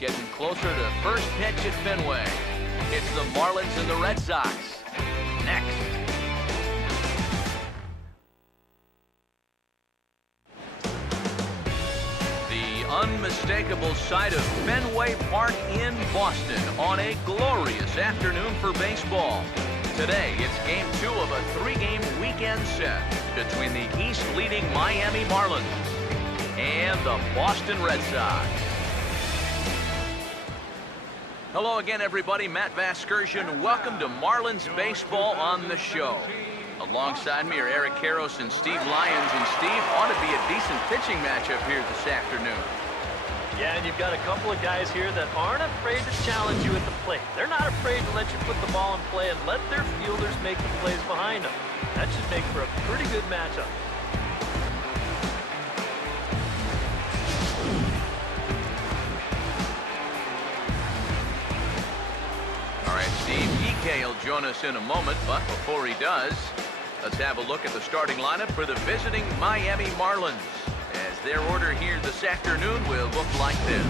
getting closer to first pitch at Fenway. It's the Marlins and the Red Sox. Next. The unmistakable sight of Fenway Park in Boston on a glorious afternoon for baseball. Today, it's Game 2 of a 3-game weekend set between the East-leading Miami Marlins and the Boston Red Sox. Hello again, everybody. Matt Vasgersian. Welcome to Marlins Baseball on the show. Alongside me are Eric Karros and Steve Lyons. And Steve, ought to be a decent pitching matchup here this afternoon. Yeah, and you've got a couple of guys here that aren't afraid to challenge you at the plate. They're not afraid to let you put the ball in play and let their fielders make the plays behind them. That should make for a pretty good matchup. All right, Steve, EK will join us in a moment, but before he does, let's have a look at the starting lineup for the visiting Miami Marlins, as their order here this afternoon will look like this.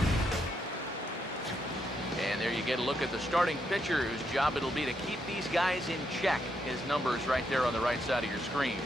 And there you get a look at the starting pitcher, whose job it'll be to keep these guys in check. His number's right there on the right side of your screen.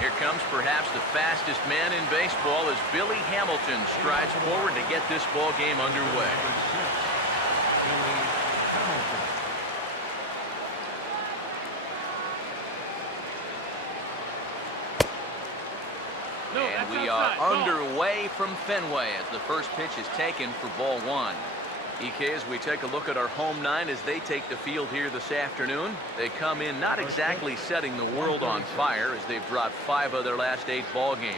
Here comes perhaps the fastest man in baseball as Billy Hamilton strides forward to get this ball game underway. And we are underway from Fenway as the first pitch is taken for ball one. EK, as we take a look at our home nine as they take the field here this afternoon, they come in not exactly setting the world on fire as they've dropped 5 of their last 8 ball games.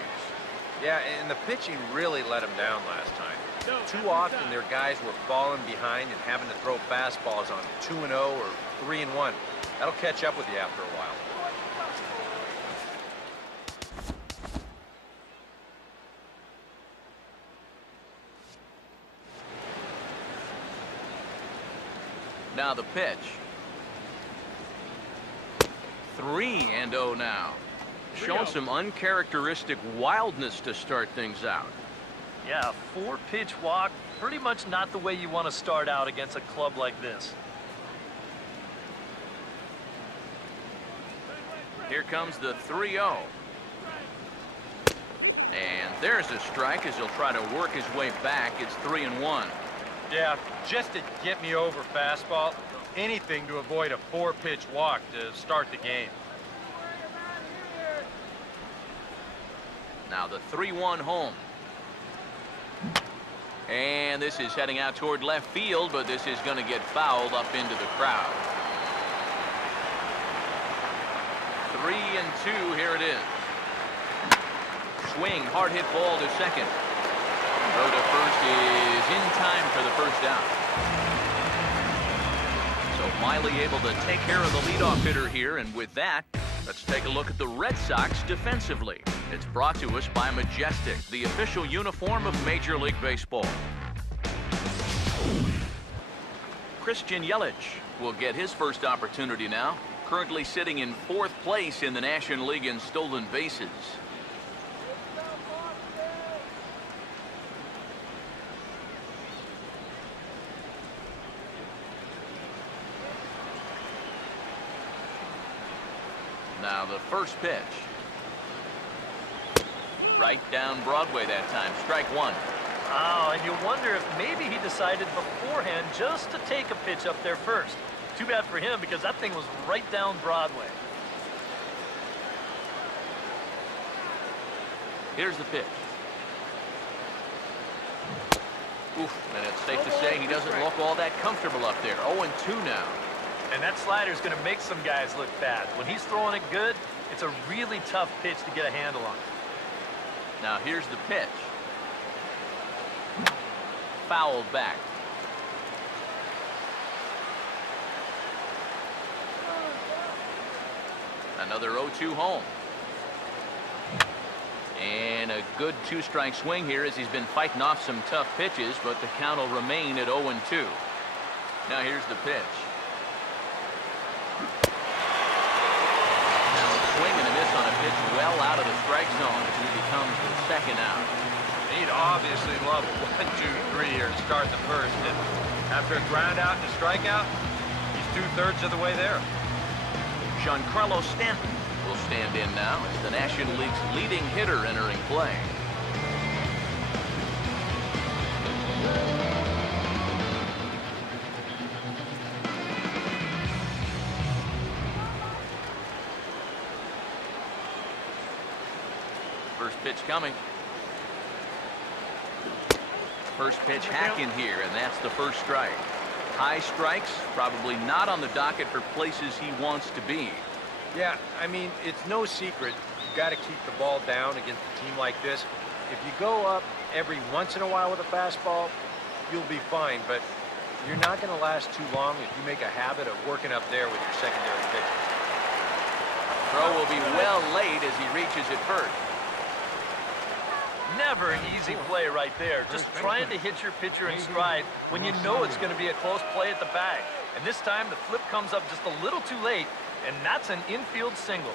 Yeah, and the pitching really let them down last time. Too often their guys were falling behind and having to throw fastballs on 2-0 or 3-1. That'll catch up with you after a while. Now the pitch. 3-0 now. Showing some uncharacteristic wildness to start things out. Yeah, 4-pitch walk, pretty much not the way you want to start out against a club like this. Here comes the 3-0. And there's a strike as he'll try to work his way back. It's 3-1. Yeah, just to get me over fastball, anything to avoid a 4-pitch walk to start the game. Now the 3-1 home. And this is heading out toward left field, but this is going to get fouled up into the crowd. 3-2, here it is. Swing, hard hit ball to second. Throw to first is in time for the first out. So Miley able to take care of the leadoff hitter here, and with that, let's take a look at the Red Sox defensively. It's brought to us by Majestic, the official uniform of Major League Baseball. Christian Yelich will get his first opportunity now, currently sitting in 4th place in the National League in stolen bases. Now the first pitch. Right down Broadway that time. Strike one. Oh, and you wonder if maybe he decided beforehand just to take a pitch up there first. Too bad for him because that thing was right down Broadway. Here's the pitch. Oof, and it's safe to say he doesn't look all that comfortable up there. 0-2 now. And that slider's going to make some guys look bad. When he's throwing it good, it's a really tough pitch to get a handle on. Now here's the pitch. Fouled back. Another 0-2 home. And a good two-strike swing here as he's been fighting off some tough pitches, but the count will remain at 0-2. Now here's the pitch. Now a swing and a miss on a pitch well out of the strike zone as he becomes the second out. He'd obviously love 1, 2, 3 here to start the first. And after a ground out and a strikeout, he's 2/3 of the way there. Giancarlo Stanton will stand in now as the National League's leading hitter entering play. First pitch coming. First pitch hacking here, and that's the first strike. High strikes, probably not on the docket for places he wants to be. Yeah, I mean, it's no secret. You've got to keep the ball down against a team like this. If you go up every once in a while with a fastball, you'll be fine, but you're not going to last too long if you make a habit of working up there with your secondary pitches. Throw will be well laid as he reaches it first. Never an easy play right there. Just trying to hit your pitcher in stride when you know it's going to be a close play at the bag. And this time the flip comes up just a little too late, and that's an infield single.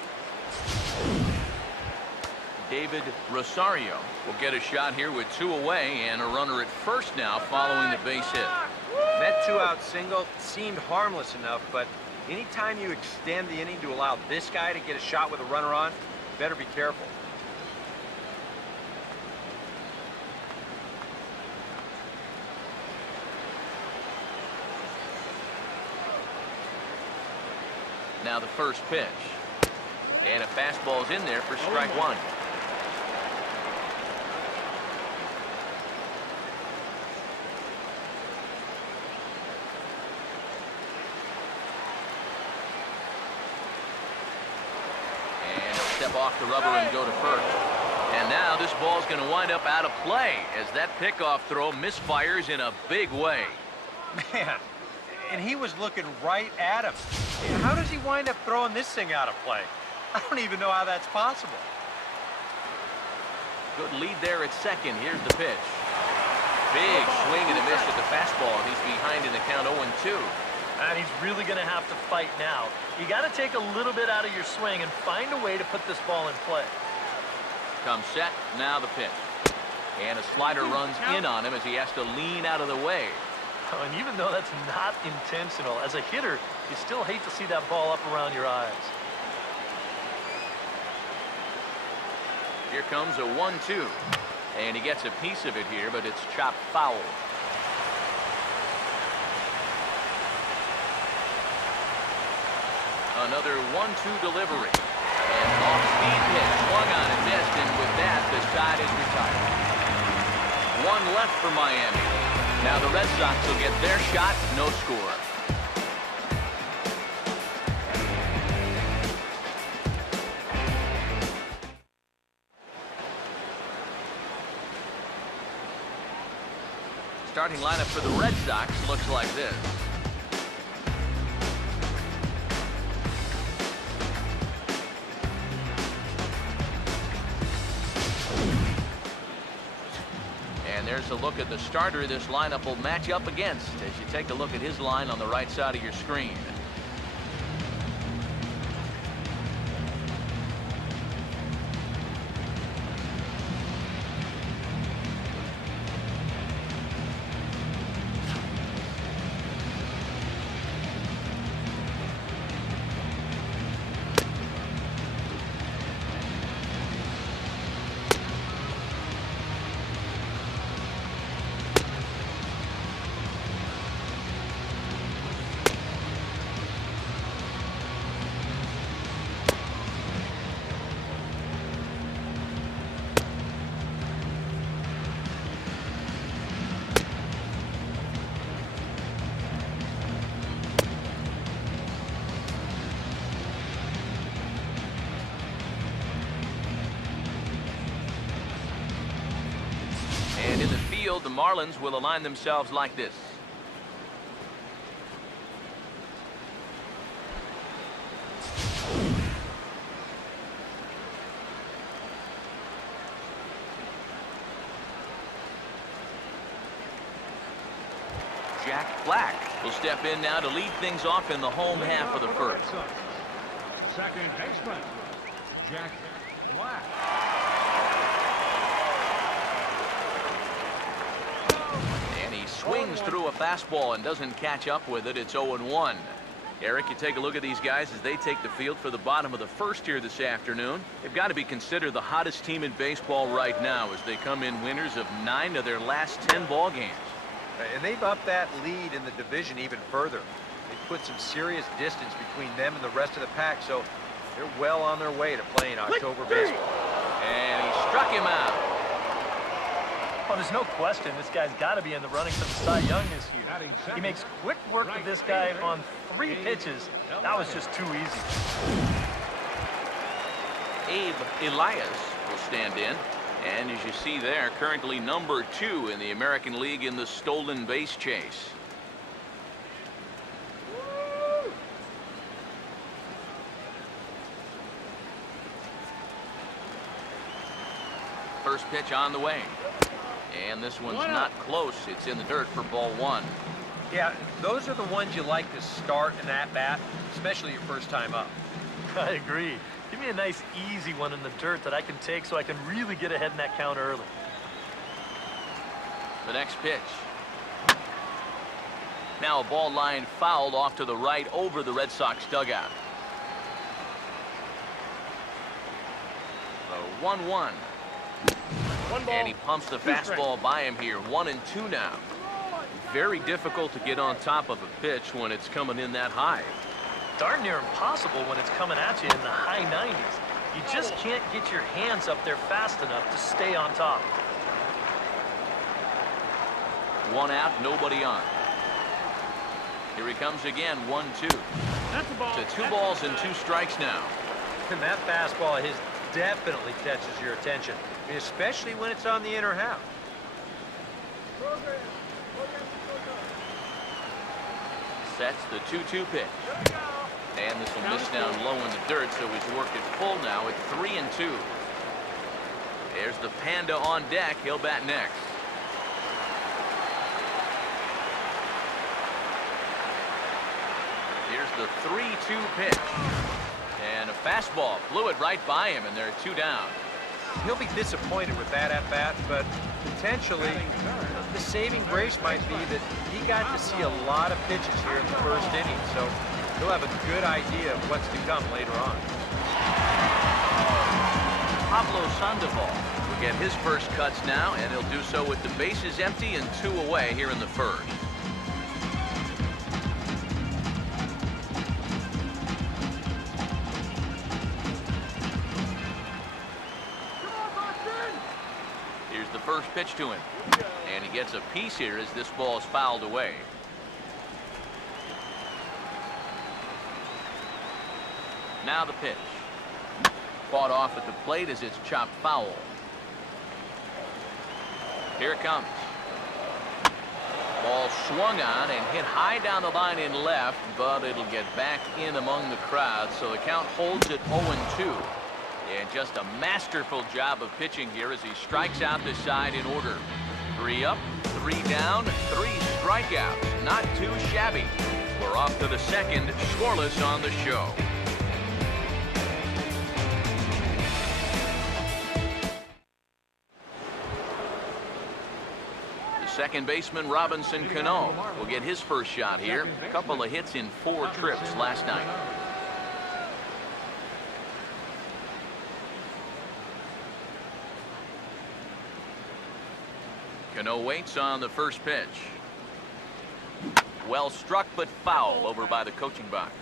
David Rosario will get a shot here with 2 away and a runner at first now following the base hit. That 2-out single seemed harmless enough, but anytime you extend the inning to allow this guy to get a shot with a runner on, you better be careful. Now the first pitch. And a fastball's in there for strike 1. And he'll step off the rubber and go to first. And now this ball's going to wind up out of play as that pickoff throw misfires in a big way. Man, and he was looking right at him. How does he wind up throwing this thing out of play? I don't even know how that's possible. Good lead there at second. Here's the pitch. Big swing and a miss at the fastball. He's behind in the count 0-2. And he's really going to have to fight now. You got to take a little bit out of your swing and find a way to put this ball in play. Comes set. Now the pitch. And a slider runs in on him as he has to lean out of the way. Oh, and even though that's not intentional, as a hitter, you still hate to see that ball up around your eyes. Here comes a 1-2. And he gets a piece of it here, but it's chopped foul. Another 1-2 delivery. And off-speed pitch, swung on and missed, and with that, the side is retired. One left for Miami. Now the Red Sox will get their shot, no score. Starting lineup for the Red Sox looks like this. And there's a look at the starter this lineup will match up against as you take a look at his line on the right side of your screen. And in the field, the Marlins will align themselves like this. Jack Black will step in now to lead things off in the home half of the first. Second baseman, Jack Black. And he swings through a fastball and doesn't catch up with it. It's 0-1. Eric, you take a look at these guys as they take the field for the bottom of the first here this afternoon. They've got to be considered the hottest team in baseball right now as they come in winners of 9 of their last 10 ball games. And they've upped that lead in the division even further. They've put some serious distance between them and the rest of the pack, so they're well on their way to playing October baseball. And he struck him out. Oh, there's no question this guy's got to be in the running for the Cy Young this year. He makes quick work of this guy on 3 pitches. That was just too easy. Abe Elias will stand in. And as you see there, currently number 2 in the American League in the stolen base chase. First pitch on the way. And this one's not close. It's in the dirt for ball 1. Yeah, those are the ones you like to start an at-bat, especially your first time up. I agree. Give me a nice, easy one in the dirt that I can take so I can really get ahead in that count early. The next pitch. Now a ball line fouled off to the right over the Red Sox dugout. The 1-1. And he pumps the fastball by him here. 1-2 now. Very difficult to get on top of a pitch when it's coming in that high. Darn near impossible when it's coming at you in the high 90s. You just can't get your hands up there fast enough to stay on top. 1 out, nobody on. Here he comes again, 1-2. To 2 balls and 2 strikes now. And that fastball of his definitely catches your attention, especially when it's on the inner half. Sets the 2-2 pitch. And this will miss down low in the dirt, so he's worked it full now at 3-2. There's the Panda on deck. He'll bat next. Here's the 3-2 pitch. And a fastball flew it right by him, and there are 2 down. He'll be disappointed with that at-bat, but potentially the saving grace might be that he got to see a lot of pitches here in the first inning, so he'll have a good idea of what's to come later on. Pablo Sandoval will get his first cuts now, and he'll do so with the bases empty and 2 away here in the first. Here's the first pitch to him, and he gets a piece here as this ball is fouled away. Now the pitch. Fought off at the plate as it's chopped foul. Here it comes. Ball swung on and hit high down the line in left, but it'll get back in among the crowd, so the count holds at 0-2. And just a masterful job of pitching here as he strikes out the side in order. 3 up, 3 down, 3 strikeouts. Not too shabby. We're off to the second, scoreless on the show. The second baseman, Robinson Cano, will get his first shot here. A couple of hits in 4 trips last night. Cano waits on the first pitch. Well struck, but foul over by the coaching box.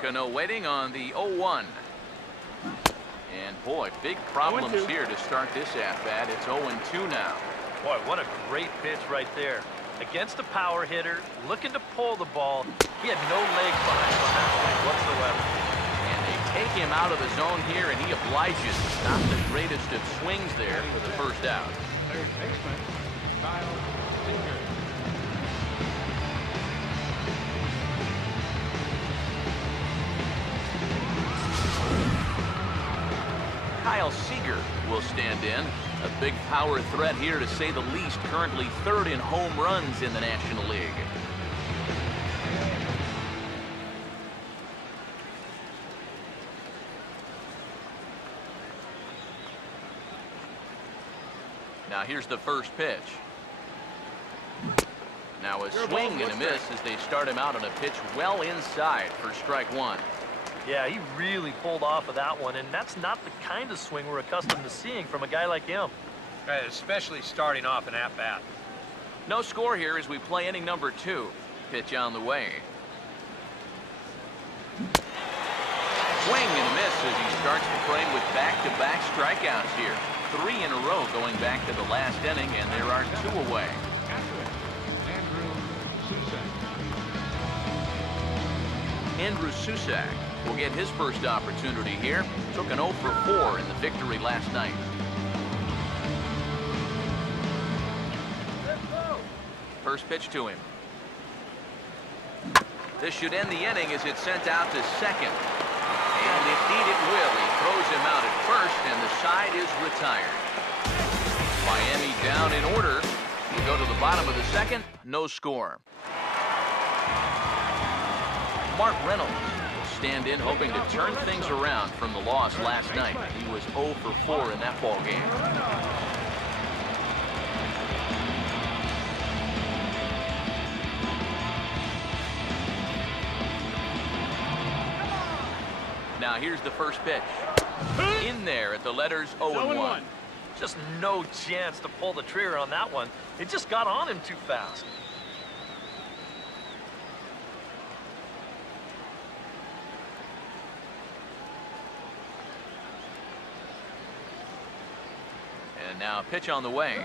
Cano waiting on the 0-1. And boy, big problems here to start this at-bat. It's 0-2 now. Boy, what a great pitch right there. Against a power hitter, looking to pull the ball. He had no legs behind him on that swing whatsoever. And they take him out of the zone here, and he obliges to stop the greatest of swings there for the first out. Third baseman, Kyle Singer. will stand in. A big power threat here, to say the least. Currently third in home runs in the National League. Now here's the first pitch. Now a swing and a miss as they start him out on a pitch well inside for strike one. Yeah, he really pulled off of that one, and that's not the kind of swing we're accustomed to seeing from a guy like him. Right, especially starting off an at-bat. No score here as we play inning number 2. Pitch on the way. Swing and a miss as he starts the frame with back-to-back strikeouts here. 3 in a row going back to the last inning, and there are 2 away. Andrew Susak will get his first opportunity here. Took an 0 for 4 in the victory last night. First pitch to him. This should end the inning as it's sent out to second. And indeed it will. He throws him out at first, and the side is retired. Miami down in order. We go to the bottom of the second. No score. Mark Reynolds will stand in, hoping to turn things around from the loss last night. He was 0 for 4 in that ball game. Now here's the first pitch. In there at the letters 0-1. Just no chance to pull the trigger on that one. It just got on him too fast. And now a pitch on the way.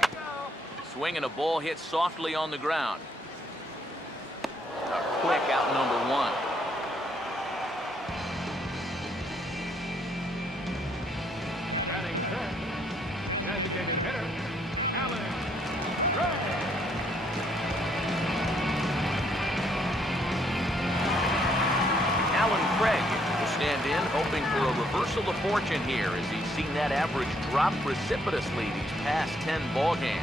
Swing and a ball hit softly on the ground. A quick out number 1. Batting third, designated hitter, Alan Gray. Alan Craig will stand in, hoping for a reversal of fortune here as he's seen that average drop precipitously these past 10 ball games.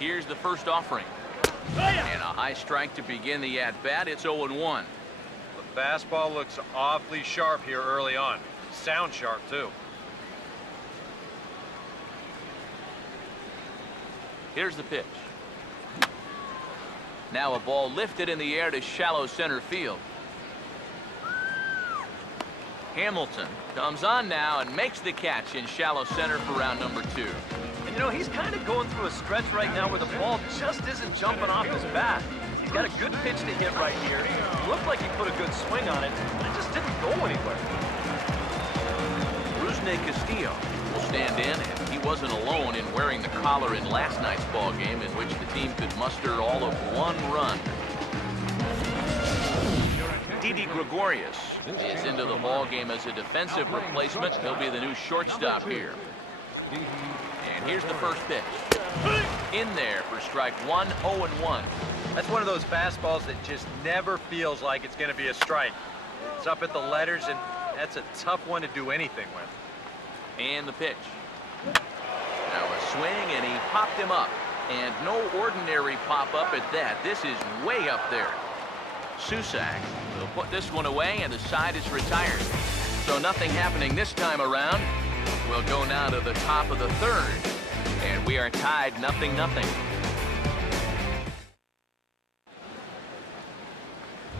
Here's the first offering. And a high strike to begin the at-bat. It's 0-1. The fastball looks awfully sharp here early on. Sound sharp, too. Here's the pitch. Now a ball lifted in the air to shallow center field. Hamilton comes on now and makes the catch in shallow center for round number 2. And you know, he's kind of going through a stretch right now where the ball just isn't jumping off his bat. He's got a good pitch to hit right here. It looked like he put a good swing on it, but it just didn't go anywhere. Rusney Castillo will stand in, and he wasn't alone in wearing the collar in last night's ball game, in which the team could muster all of 1 run. Didi Gregorius is into the ball game as a defensive replacement. He'll be the new shortstop here. And here's the first pitch. In there for strike 1, 0-1. That's one of those fastballs that just never feels like it's going to be a strike. It's up at the letters, and that's a tough one to do anything with. And the pitch. Now a swing, and he popped him up. And no ordinary pop-up at that. This is way up there. Susak will put this one away, and the side is retired. So nothing happening this time around. We'll go now to the top of the 3rd. And we are tied 0-0.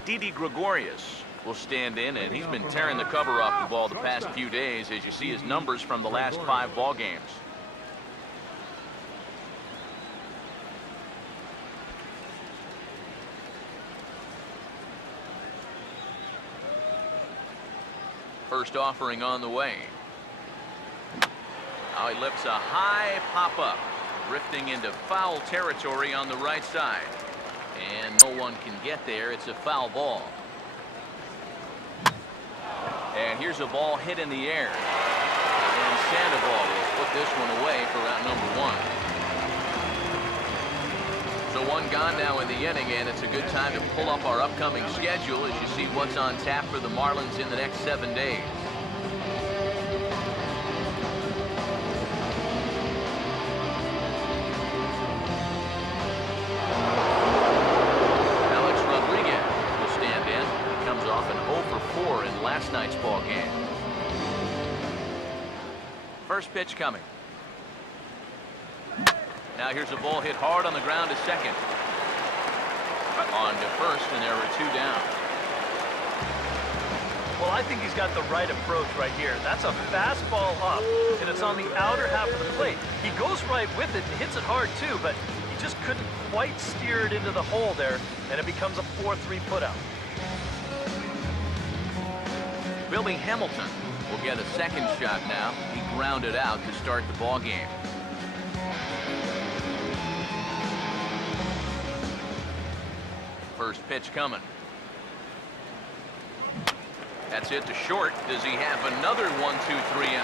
Didi Gregorius will stand in, and he's been tearing the cover off the ball the past few days, as you see his numbers from the last 5 ball games. First offering on the way. Now he lifts a high pop-up, drifting into foul territory on the right side. And no one can get there. It's a foul ball. And here's a ball hit in the air. And Sandoval will put this one away for round number 1. So One gone now in the inning, and it's a good time to pull up our upcoming schedule as you see what's on tap for the Marlins in the next 7 days. Alex Rodriguez will stand in. He comes off an 0 for 4 in last night's ball game. First pitch coming. Now here's a ball hit hard on the ground to second. On to first, and there are 2 down. Well, I think he's got the right approach right here. That's a fastball up, and it's on the outer half of the plate. He goes right with it and hits it hard too, but he just couldn't quite steer it into the hole there, and it becomes a 4-3 putout. Billy Hamilton will get a second shot now. He grounded out to start the ball game. First pitch coming. That's it to short. Does he have another 1-2-3 inning?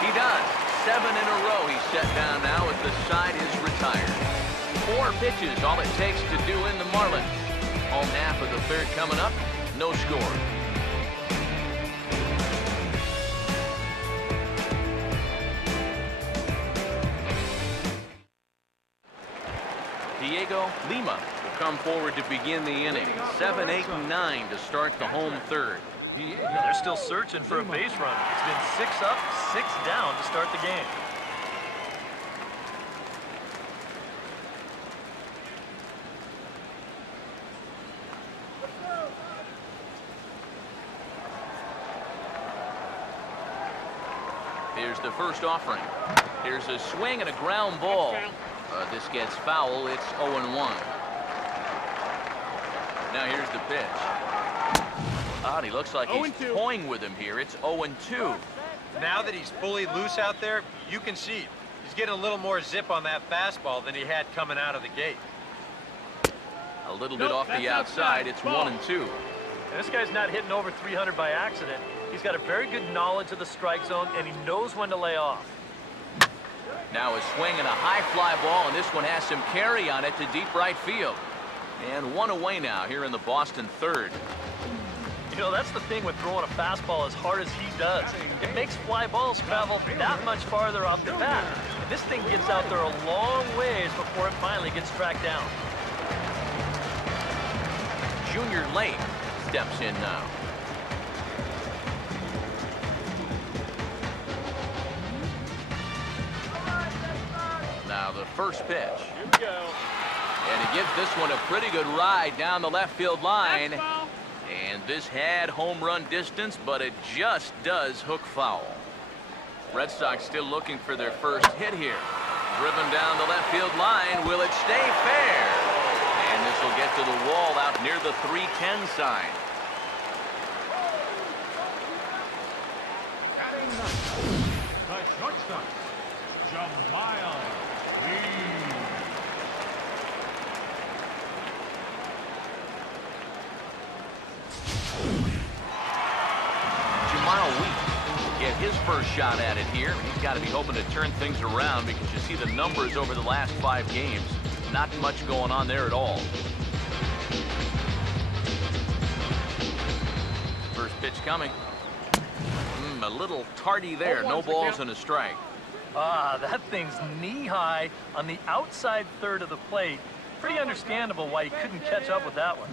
He does. 7 in a row he's set down now as the side is retired. 4 pitches, all it takes to do in the Marlins. Home half of the third coming up. No score. Diego Lima will come forward to begin the inning. 7, 8, and 9 to start the home third. They're still searching for a base runner. It's been 6 up, 6 down to start the game. Here's the first offering. Here's a swing and a ground ball. This gets foul. It's 0-1. Now here's the pitch. He looks like he's toying with him here. It's 0-2. Now that he's fully loose out there, you can see he's getting a little more zip on that fastball than he had coming out of the gate. A little bit off the outside. It's 1-2. And this guy's not hitting over 300 by accident. He's got a very good knowledge of the strike zone, and he knows when to lay off. Now a swing and a high fly ball, and this one has some carry on it to deep right field. And 1 away now here in the Boston third. You know, that's the thing with throwing a fastball as hard as he does. It makes fly balls travel that much farther off the bat. And this thing gets out there a long ways before it finally gets tracked down. Junior Lake steps in now. Now the first pitch. Here we go. And he gives this one a pretty good ride down the left field line. And this had home run distance, but it just does hook foul. Red Sox still looking for their first hit here. Driven down the left field line. Will it stay fair? And this will get to the wall out near the 310 sign. Batting ninth, the shortstop, Jamal Lee. Jamal Wheat get his first shot at it here. He's got to be hoping to turn things around because you see the numbers over the last 5 games. Not much going on there at all. First pitch coming. A little tardy there. No balls and a strike. That thing's knee-high on the outside third of the plate. Pretty understandable why he couldn't catch up with that one.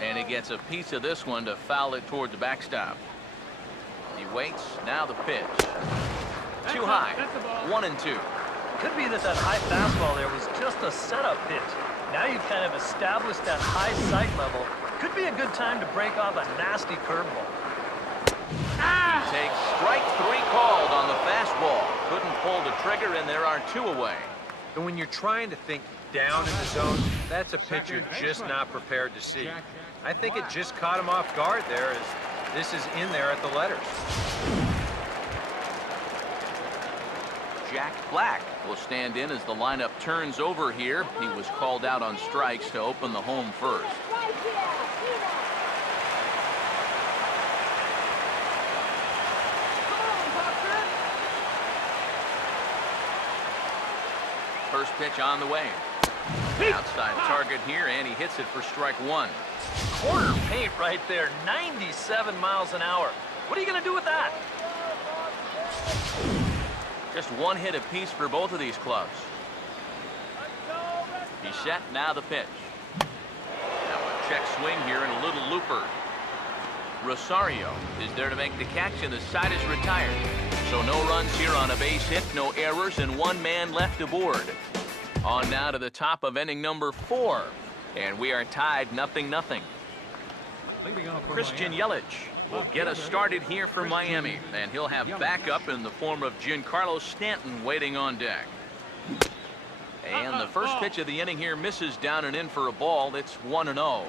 And he gets a piece of this one to foul it toward the backstop. He waits. Now the pitch. Too high. 1-2. Could be that high fastball there was just a setup pitch. Now you've kind of established that high sight level. Could be a good time to break off a nasty curveball. He takes strike 3 called on the fastball. Couldn't pull the trigger, and there are 2 away. And when you're trying to think down in the zone, that's a pitch you're just not prepared to see. I think it just caught him off guard there as this is in there at the letters. Jack Black will stand in as the lineup turns over here. He was called out on strikes to open the home first. First pitch on the way. Outside target here, and he hits it for strike one. Corner paint right there, 97 miles an hour. What are you going to do with that? Just one hit apiece for both of these clubs. He's set, now the pitch. Now a check swing here and a little looper. Rosario is there to make the catch, and the side is retired. So no runs here on a base hit, no errors, and one man left aboard. On now to the top of inning number 4. And we are tied 0-0. Christian Yelich will get us started here for Miami, and he'll have backup in the form of Giancarlo Stanton waiting on deck. And the first pitch of the inning here misses down and in for a ball. It's 1-0.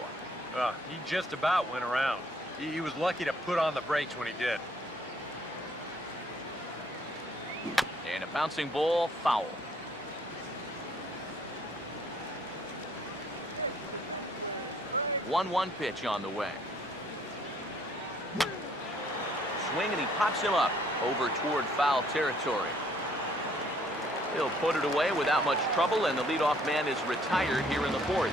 He just about went around. He was lucky to put on the brakes when he did. And a bouncing ball, foul. 1-1 pitch on the way. Swing, and he pops him up over toward foul territory. He'll put it away without much trouble, and the leadoff man is retired here in the 4th.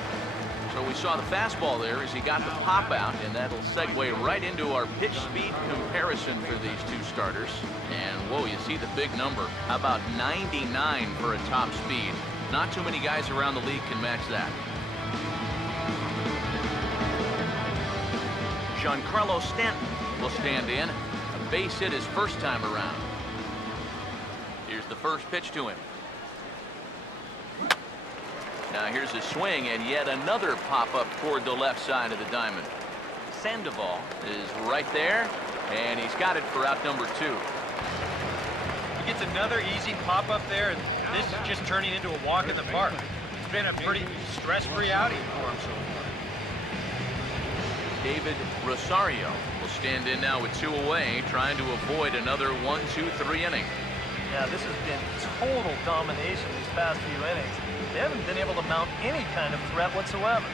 So we saw the fastball there as he got the pop out, and that'll segue right into our pitch speed comparison for these two starters. And whoa, you see the big number, about 99 for a top speed. Not too many guys around the league can match that. Giancarlo Stanton will stand in. A base hit his first time around. Here's the first pitch to him. Now here's a swing, and yet another pop-up toward the left side of the diamond. Sandoval is right there, and he's got it for out number 2. He gets another easy pop-up there, and this is just turning into a walk in the park. It's been a pretty stress-free outing for him so far. David Rosario will stand in now with 2 away, trying to avoid another 1-2-3 inning. Yeah, this has been total domination these past few innings. They haven't been able to mount any kind of threat whatsoever.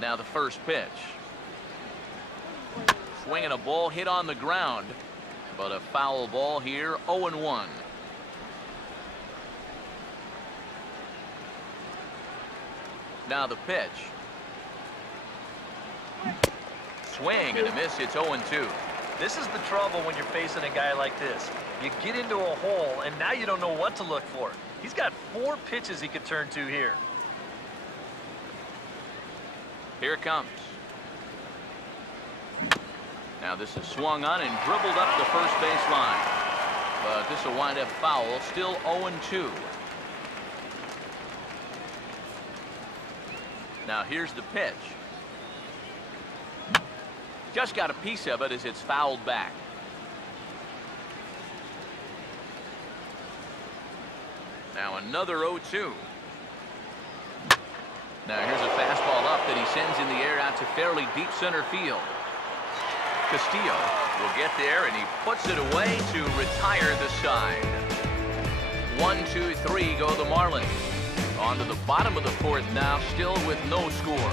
Now the first pitch. Swinging a ball hit on the ground, but a foul ball here, 0-1. Now the pitch. Swing and a miss. It's 0-2. This is the trouble when you're facing a guy like this. You get into a hole, and now you don't know what to look for. He's got 4 pitches he could turn to here. Here it comes. Now this is swung on and dribbled up the first base line. But this will wind up foul. Still 0-2. Now here's the pitch. Just got a piece of it as it's fouled back. Now another 0-2. Now here's a fastball up that he sends in the air out to fairly deep center field. Castillo will get there, and he puts it away to retire the side. 1-2-3 go the Marlins. On to the bottom of the 4th now, still with no score.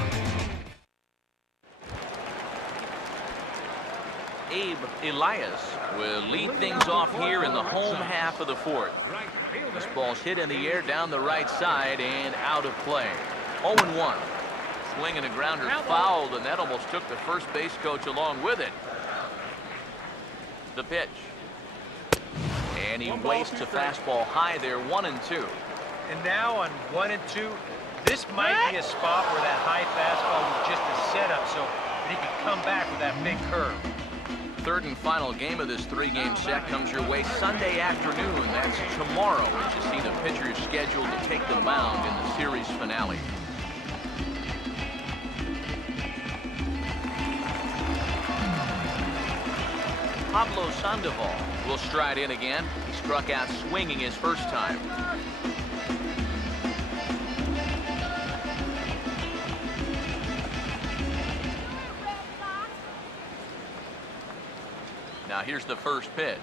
Abe Elias will lead things off here in the home half of the 4th. This ball's hit in the air down the right side and out of play. 0-1. Swing and a grounder fouled, and that almost took the first base coach along with it. The pitch. And he wastes a fastball high there, 1-2. And now on 1-2, this might be a spot where that high fastball was just a setup so that he could come back with that big curve. Third and final game of this 3-game set comes your way Sunday afternoon. That's tomorrow as you see the pitchers scheduled to take the mound in the series finale. Pablo Sandoval will stride in again. He struck out swinging his first time. Now here's the first pitch.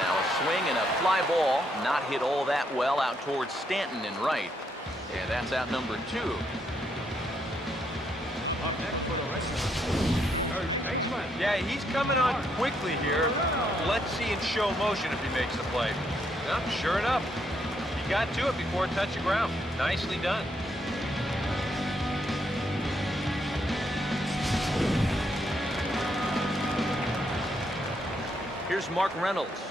Now a swing and a fly ball, not hit all that well out towards Stanton and right. And that's out number 2. Up next for the Red Sox, first baseman. Yeah, he's coming on quickly here. Let's see in show motion if he makes the play. Yep, sure enough. He got to it before it touched the ground. Nicely done. Here's Mark Reynolds.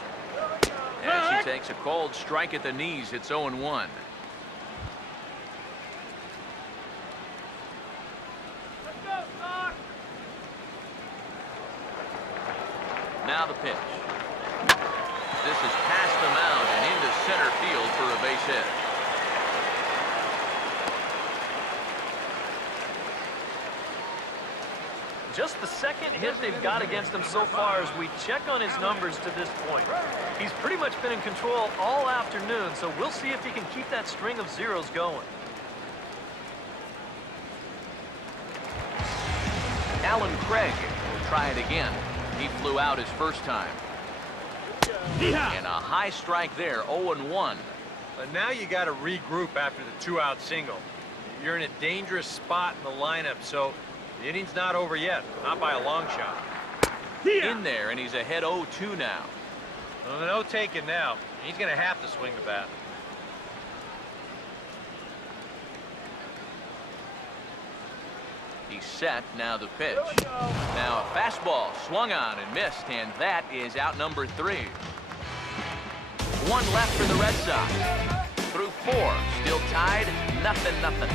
As he takes a cold strike at the knees, it's 0-1. Now the pitch. This is past the mound and into center field for a base hit. Just the second hit they've got against him so far as we check on his numbers to this point. He's pretty much been in control all afternoon, so we'll see if he can keep that string of zeros going. Alan Craig will try it again. He flew out his first time. And a high strike there, 0-1. But now you got to regroup after the two-out single. You're in a dangerous spot in the lineup, so the inning's not over yet, not by a long shot. In there, and he's ahead 0-2 now. Well, no taking now. He's going to have to swing the bat. He's set, now the pitch. Now a fastball swung on and missed, and that is out number 3. One left for the Red Sox. Through 4, still tied, 0-0.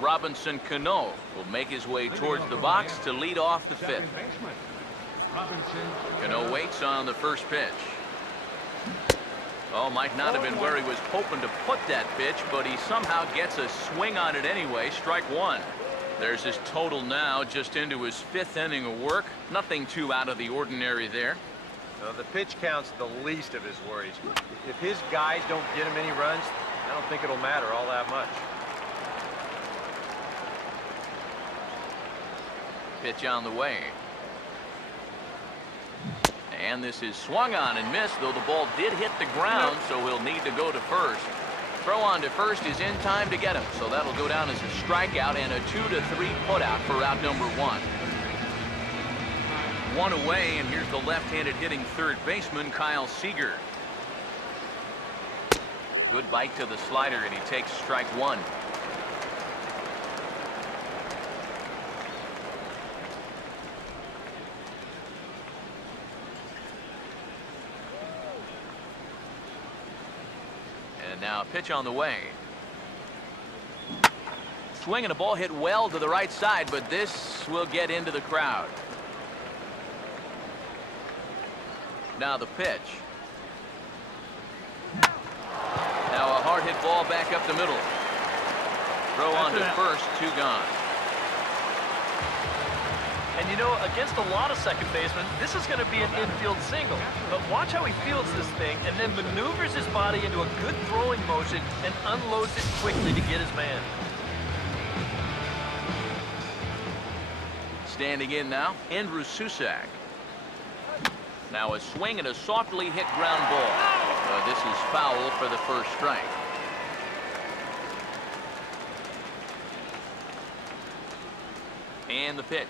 Robinson Cano will make his way towards the box to lead off the 5th. Cano waits on the first pitch. Oh, might not have been where he was hoping to put that pitch, but he somehow gets a swing on it anyway. Strike 1. There's his total now, just into his 5th inning of work. Nothing too out of the ordinary there. The pitch count's the least of his worries. If his guys don't get him any runs, I don't think it'll matter all that much. Pitch on the way. And this is swung on and missed, though the ball did hit the ground, so he'll need to go to first. Throw on to first is in time to get him, so that'll go down as a strikeout and a 2-3 putout for out number 1. One away, and here's the left-handed hitting third baseman, Kyle Seager. Good bite to the slider, and he takes strike 1. And now a pitch on the way. Swing and a ball hit well to the right side, but this will get into the crowd. Now the pitch. Now a hard hit ball back up the middle. Throw on to first, 2 gone. And you know, against a lot of second basemen, this is going to be an infield single. But watch how he fields this thing and then maneuvers his body into a good throwing motion and unloads it quickly to get his man. Standing in now, Andrew Susak. Now a swing and a softly hit ground ball. This is foul for the first strike. And the pitch.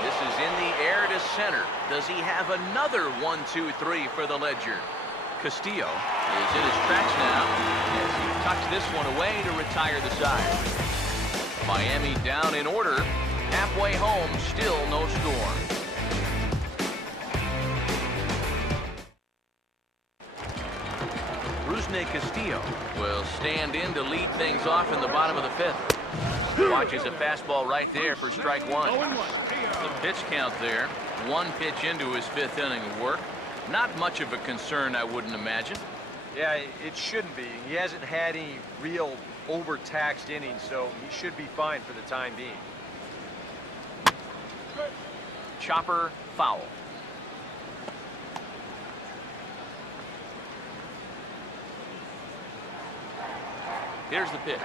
This is in the air to center. Does he have another 1-2-3 for the Ledger? Castillo is in his tracks now as he tucks this one away to retire the side. Miami down in order. Halfway home, still no score. Rusney Castillo will stand in to lead things off in the bottom of the 5th. Watches a fastball right there for strike 1. The pitch count there. 1 pitch into his 5th inning of work. Not much of a concern, I wouldn't imagine. Yeah, it shouldn't be. He hasn't had any real overtaxed innings, so he should be fine for the time being. Chopper, foul. Here's the pitch.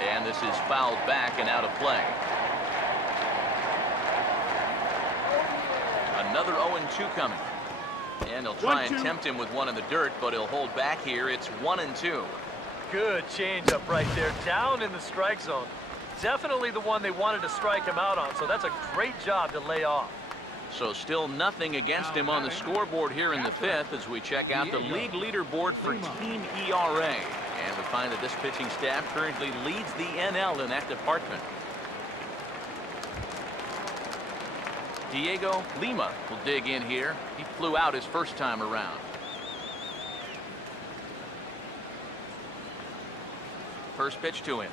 And this is fouled back and out of play. Another 0-2 coming. And he'll try and tempt him with one in the dirt, but he'll hold back here. It's 1-2. Good changeup right there, down in the strike zone. Definitely the one they wanted to strike him out on, so that's a great job to lay off. So still nothing against him on the scoreboard here in the fifth as we check out the league leaderboard for team ERA. And we find that this pitching staff currently leads the NL in that department. Diego Lima will dig in here. He flew out his first time around. First pitch to him.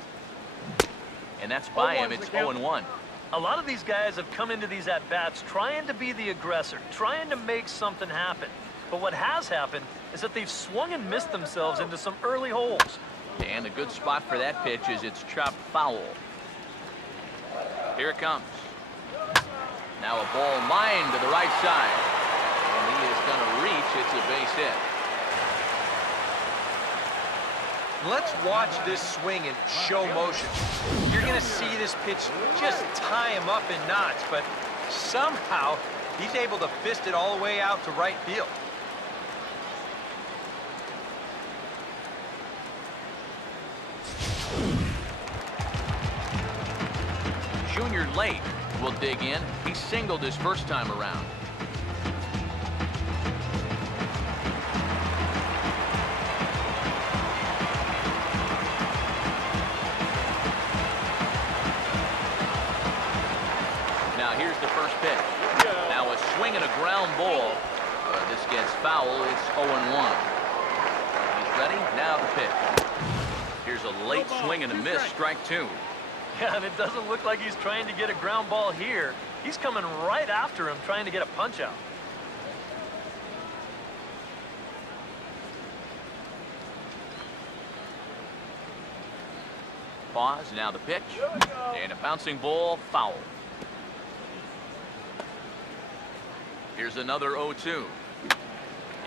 And that's by him. It's 0-1. A lot of these guys have come into these at-bats trying to be the aggressor, trying to make something happen. But what has happened is that they've swung and missed themselves into some early holes. And a good spot for that pitch is it's chopped foul. Here it comes. Now a ball lined to the right side. And he is going to reach. It's a base hit. Let's watch this swing in show motion. You're going to see this pitch just tie him up in knots, but somehow he's able to fist it all the way out to right field. Junior Lake will dig in. He singled his first time around. Now here's the first pitch. Now a swing and a ground ball. This gets foul. It's 0-1. He's ready. Now the pitch. Here's a late swing and a miss. Strike two. Yeah, and it doesn't look like he's trying to get a ground ball here. He's coming right after him, trying to get a punch out. Pause. Now the pitch. And a bouncing ball. Foul. Here's another 0-2.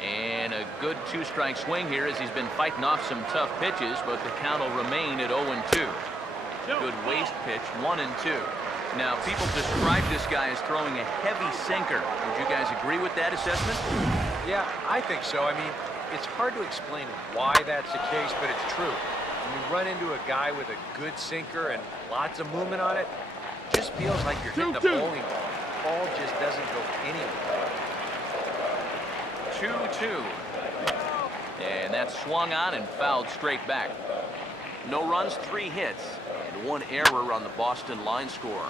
And a good two-strike swing here as he's been fighting off some tough pitches, but the count will remain at 0-2. Good waste pitch, 1-2. Now, people describe this guy as throwing a heavy sinker. Would you guys agree with that assessment? Yeah, I think so. I mean, it's hard to explain why that's the case, but it's true. When you run into a guy with a good sinker and lots of movement on it, it just feels like you're hitting a bowling ball. The ball just doesn't go anywhere. 2-2. And that's swung on and fouled straight back. No runs, 3 hits, and 1 error on the Boston line score.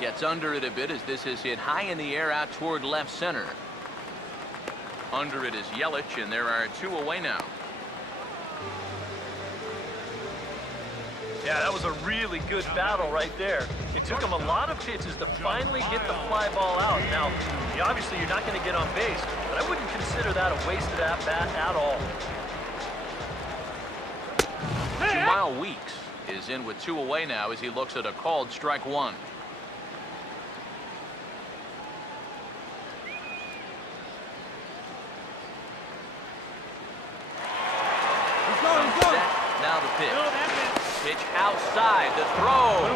Gets under it a bit as this is hit high in the air out toward left center. Under it is Yelich, and there are 2 away now. Yeah, that was a really good battle right there. It took him a lot of pitches to finally get the fly ball out. Now, obviously you're not going to get on base, but I wouldn't consider that a wasted at-bat at all. Jamal Weeks is in with 2 away now as he looks at a called strike 1. Now the pitch. Pitch outside, the throw.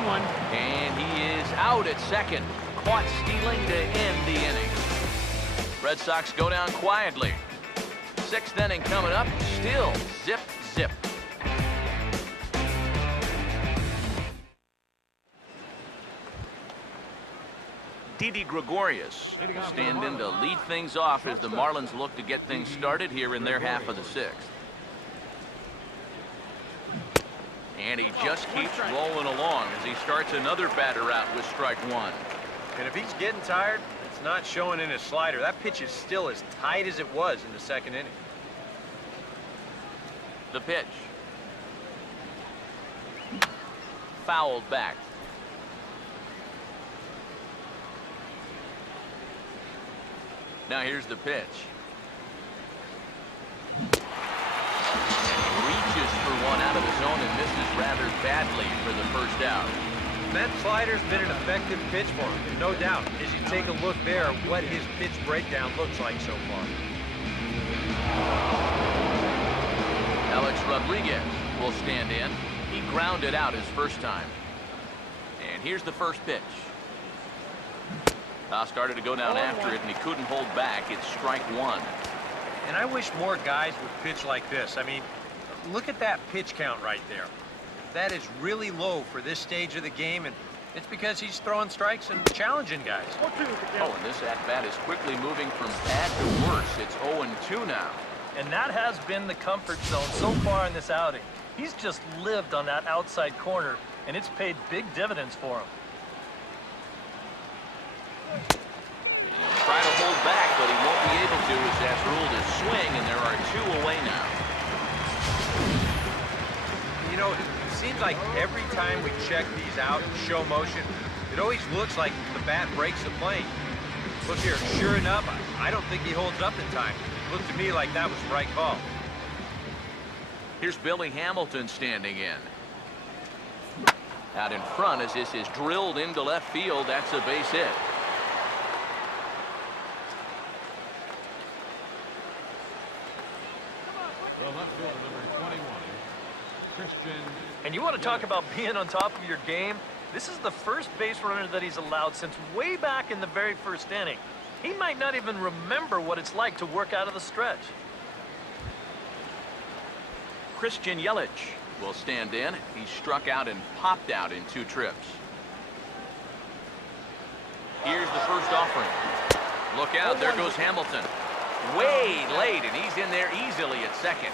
And he is out at second. Caught stealing to end the inning. Red Sox go down quietly. 6th inning coming up. Still zip, zip. Didi Gregorius will stand in to lead things off as the Marlins look to get things started here in their half of the 6th. And he just keeps rolling along as he starts another batter out with strike 1. And if he's getting tired, it's not showing in his slider. That pitch is still as tight as it was in the 2nd inning. The pitch. Fouled back. Now here's the pitch. Reaches for one out of the zone and misses rather badly for the first out. That slider's been an effective pitch for him, no doubt, as you take a look there at what his pitch breakdown looks like so far. Alex Rodriguez will stand in. He grounded out his first time. And here's the first pitch. Started to go down after it, and he couldn't hold back. It's strike one. And I wish more guys would pitch like this. I mean, look at that pitch count right there. That is really low for this stage of the game, and it's because he's throwing strikes and challenging guys. Oh, and this at-bat is quickly moving from bad to worse. It's 0-2 now. And that has been the comfort zone so far in this outing. He's just lived on that outside corner, and it's paid big dividends for him. Try to hold back, but he won't be able to as that's ruled a swing, and there are 2 away now. You know, it seems like every time we check these out in show motion, it always looks like the bat breaks the plane. Look here, sure enough, I don't think he holds up in time. It looked to me like that was the right call. Here's Billy Hamilton standing in. Out in front as this is drilled into left field. That's a base hit. The left fielder, number 21, Christian. And you want to talk about being on top of your game? This is the first base runner that he's allowed since way back in the very first inning. He might not even remember what it's like to work out of the stretch. Christian Yelich will stand in. He struck out and popped out in 2 trips. Here's the first offering. Look out, there goes Hamilton. Way late, and he's in there easily at second.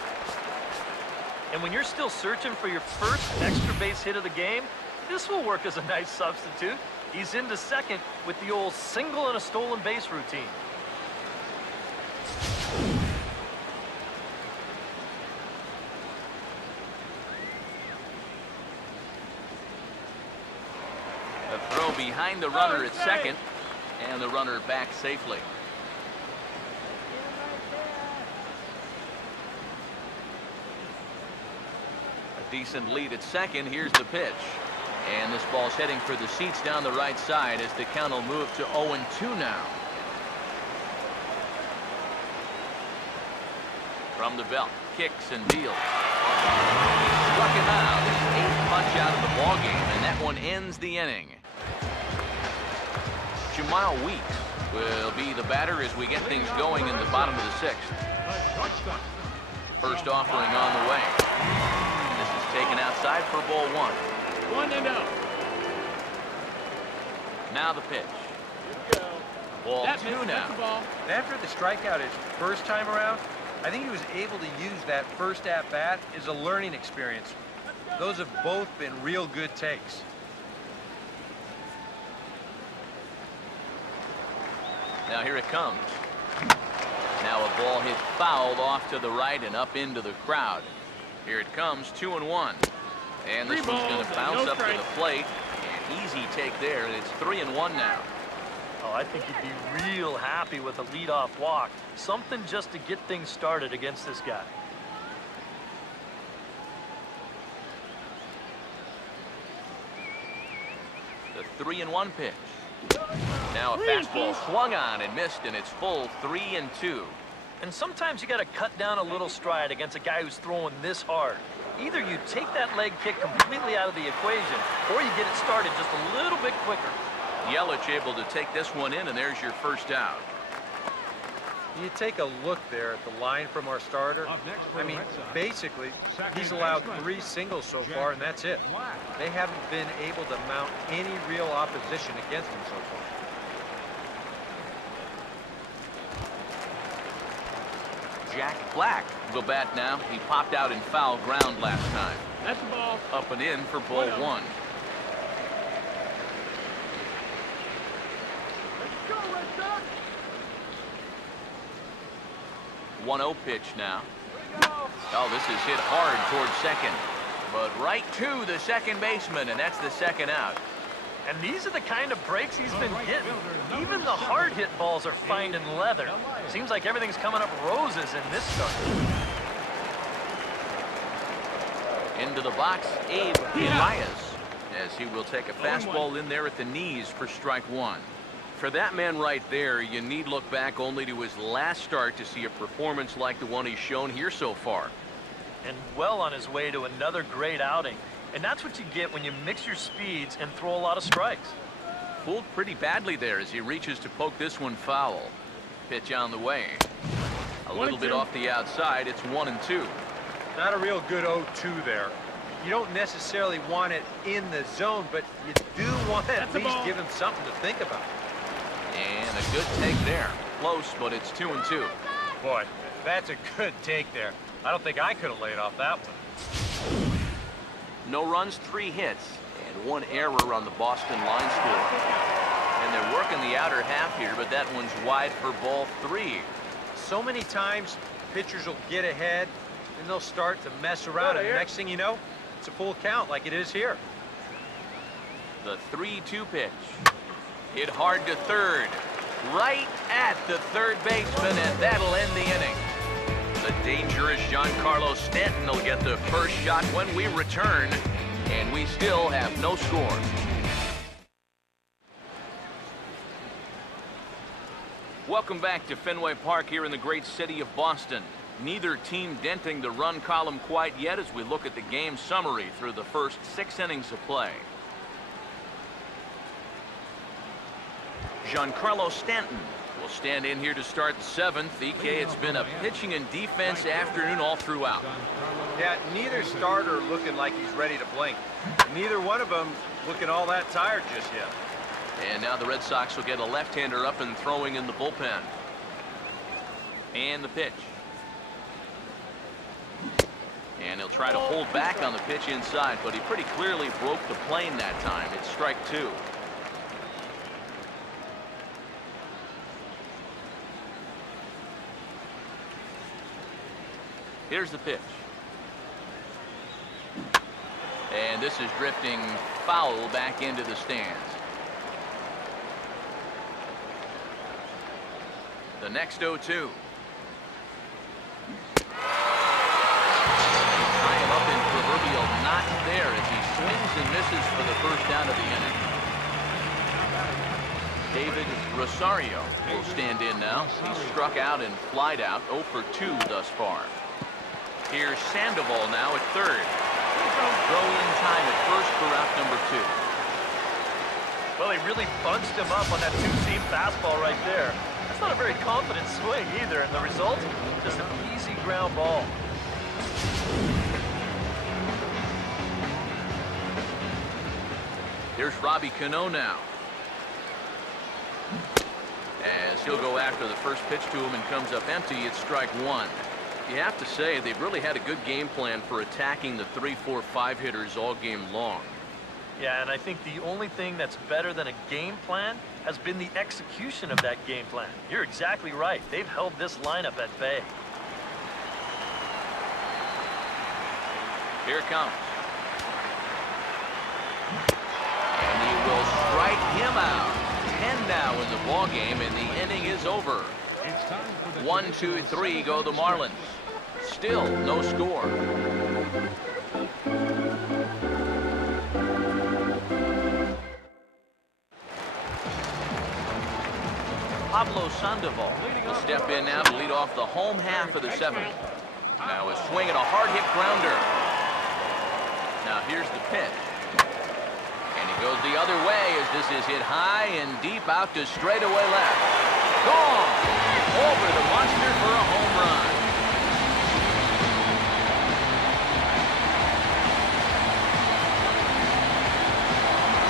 And when you're still searching for your first extra base hit of the game, this will work as a nice substitute. He's into second with the old single and a stolen base routine. A throw behind the runner at second, and the runner back safely. A decent lead at second. Here's the pitch. And this ball's heading for the seats down the right side as the count will move to 0-2 now. From the belt, kicks and deals. Struck him out. His 8th punch out of the ballgame, and that one ends the inning. Jamal Weeks will be the batter as we get things going in the bottom of the 6th. First offering on the way. This is taken outside for ball 1. 1-0. Now the pitch. Ball 2 now. After the strikeout his first time around, I think he was able to use that first at-bat as a learning experience. Those have both been real good takes. Now here it comes. Now a ball hit fouled off to the right and up into the crowd. Here it comes, 2-1. And this one's going to bounce up to the plate. An easy take there, and it's 3-1 now. Oh, I think he'd be real happy with a leadoff walk. Something just to get things started against this guy. The 3-1 pitch. Now a fastball swung on and missed, and it's full 3-2. And sometimes you got to cut down a little stride against a guy who's throwing this hard. Either you take that leg kick completely out of the equation, or you get it started just a little bit quicker. Yelich able to take this one in, and there's your first out. You take a look there at the line from our starter. I mean, basically, he's allowed 3 singles so far, and that's it. They haven't been able to mount any real opposition against him so far. Jack Black will bat now. He popped out in foul ground last time. That's the ball. Up and in for ball 1. Let's go, Redsox. 1-0 pitch now. Oh, this is hit hard towards second, but right to the second baseman, and that's the second out. And these are the kind of breaks he's been getting. Even the hard hit balls are finding leather. Seems like everything's coming up roses in this start. Into the box, Abe Elias, as he will take a fastball in there at the knees for strike 1. For that man right there, you need look back only to his last start to see a performance like the one he's shown here so far. And well on his way to another great outing. And that's what you get when you mix your speeds and throw a lot of strikes. fooled pretty badly there as he reaches to poke this one foul. Pitch on the way. A little bit off the outside. It's 1-2. Not a real good 0-2 there. You don't necessarily want it in the zone, but you do want to at least give him something to think about. And a good take there. Close, but it's 2-2. Boy, that's a good take there. I don't think I could have laid off that one. No runs, 3 hits, and 1 error on the Boston line score. And they're working the outer half here, but that one's wide for ball 3. So many times, pitchers will get ahead, and they'll start to mess around, and the next thing you know, it's a full count like it is here. The 3-2 pitch. Hit hard to third. Right at the third baseman, and that'll end the inning. The dangerous Giancarlo Stanton will get the first shot when we return, and we still have no score. Welcome back to Fenway Park here in the great city of Boston. Neither team denting the run column quite yet as we look at the game summary through the first 6 innings of play. Giancarlo Stanton will stand in here to start the 7th. EK, it's been a pitching and defense afternoon all throughout. Yeah, neither starter looking like he's ready to blink. Neither one of them looking all that tired just yet. And now the Red Sox will get a left-hander up and throwing in the bullpen. And the pitch. And he'll try to hold back on the pitch inside, but he pretty clearly broke the plane that time. It's strike 2. Here's the pitch. And this is drifting foul back into the stands. The next 0-2. Tie him up in proverbial not there as he swings and misses for the first out of the inning. David Rosario will stand in now. He's struck out and flied out 0 for 2 thus far. Here's Sandoval now at third. Throw in time at first for out number 2. Well, he really bunched him up on that 2-seam fastball right there. That's not a very confident swing either, and the result, just an easy ground ball. Here's Robbie Cano now. As he'll go after the first pitch to him and comes up empty, it's strike 1. You have to say they've really had a good game plan for attacking the 3, 4, 5 hitters all game long. Yeah, and I think the only thing that's better than a game plan has been the execution of that game plan. You're exactly right. They've held this lineup at bay. Here it comes. And he will strike him out. 10 now in the ball game, and the inning is over. 1, 2, 3 go the Marlins. Still no score. Pablo Sandoval will step in now to lead off the home half of the 7th. Now a swing and a hard hit grounder. Now here's the pitch. And he goes the other way as this is hit high and deep out to straightaway left. Gone! Over the monster for a home run.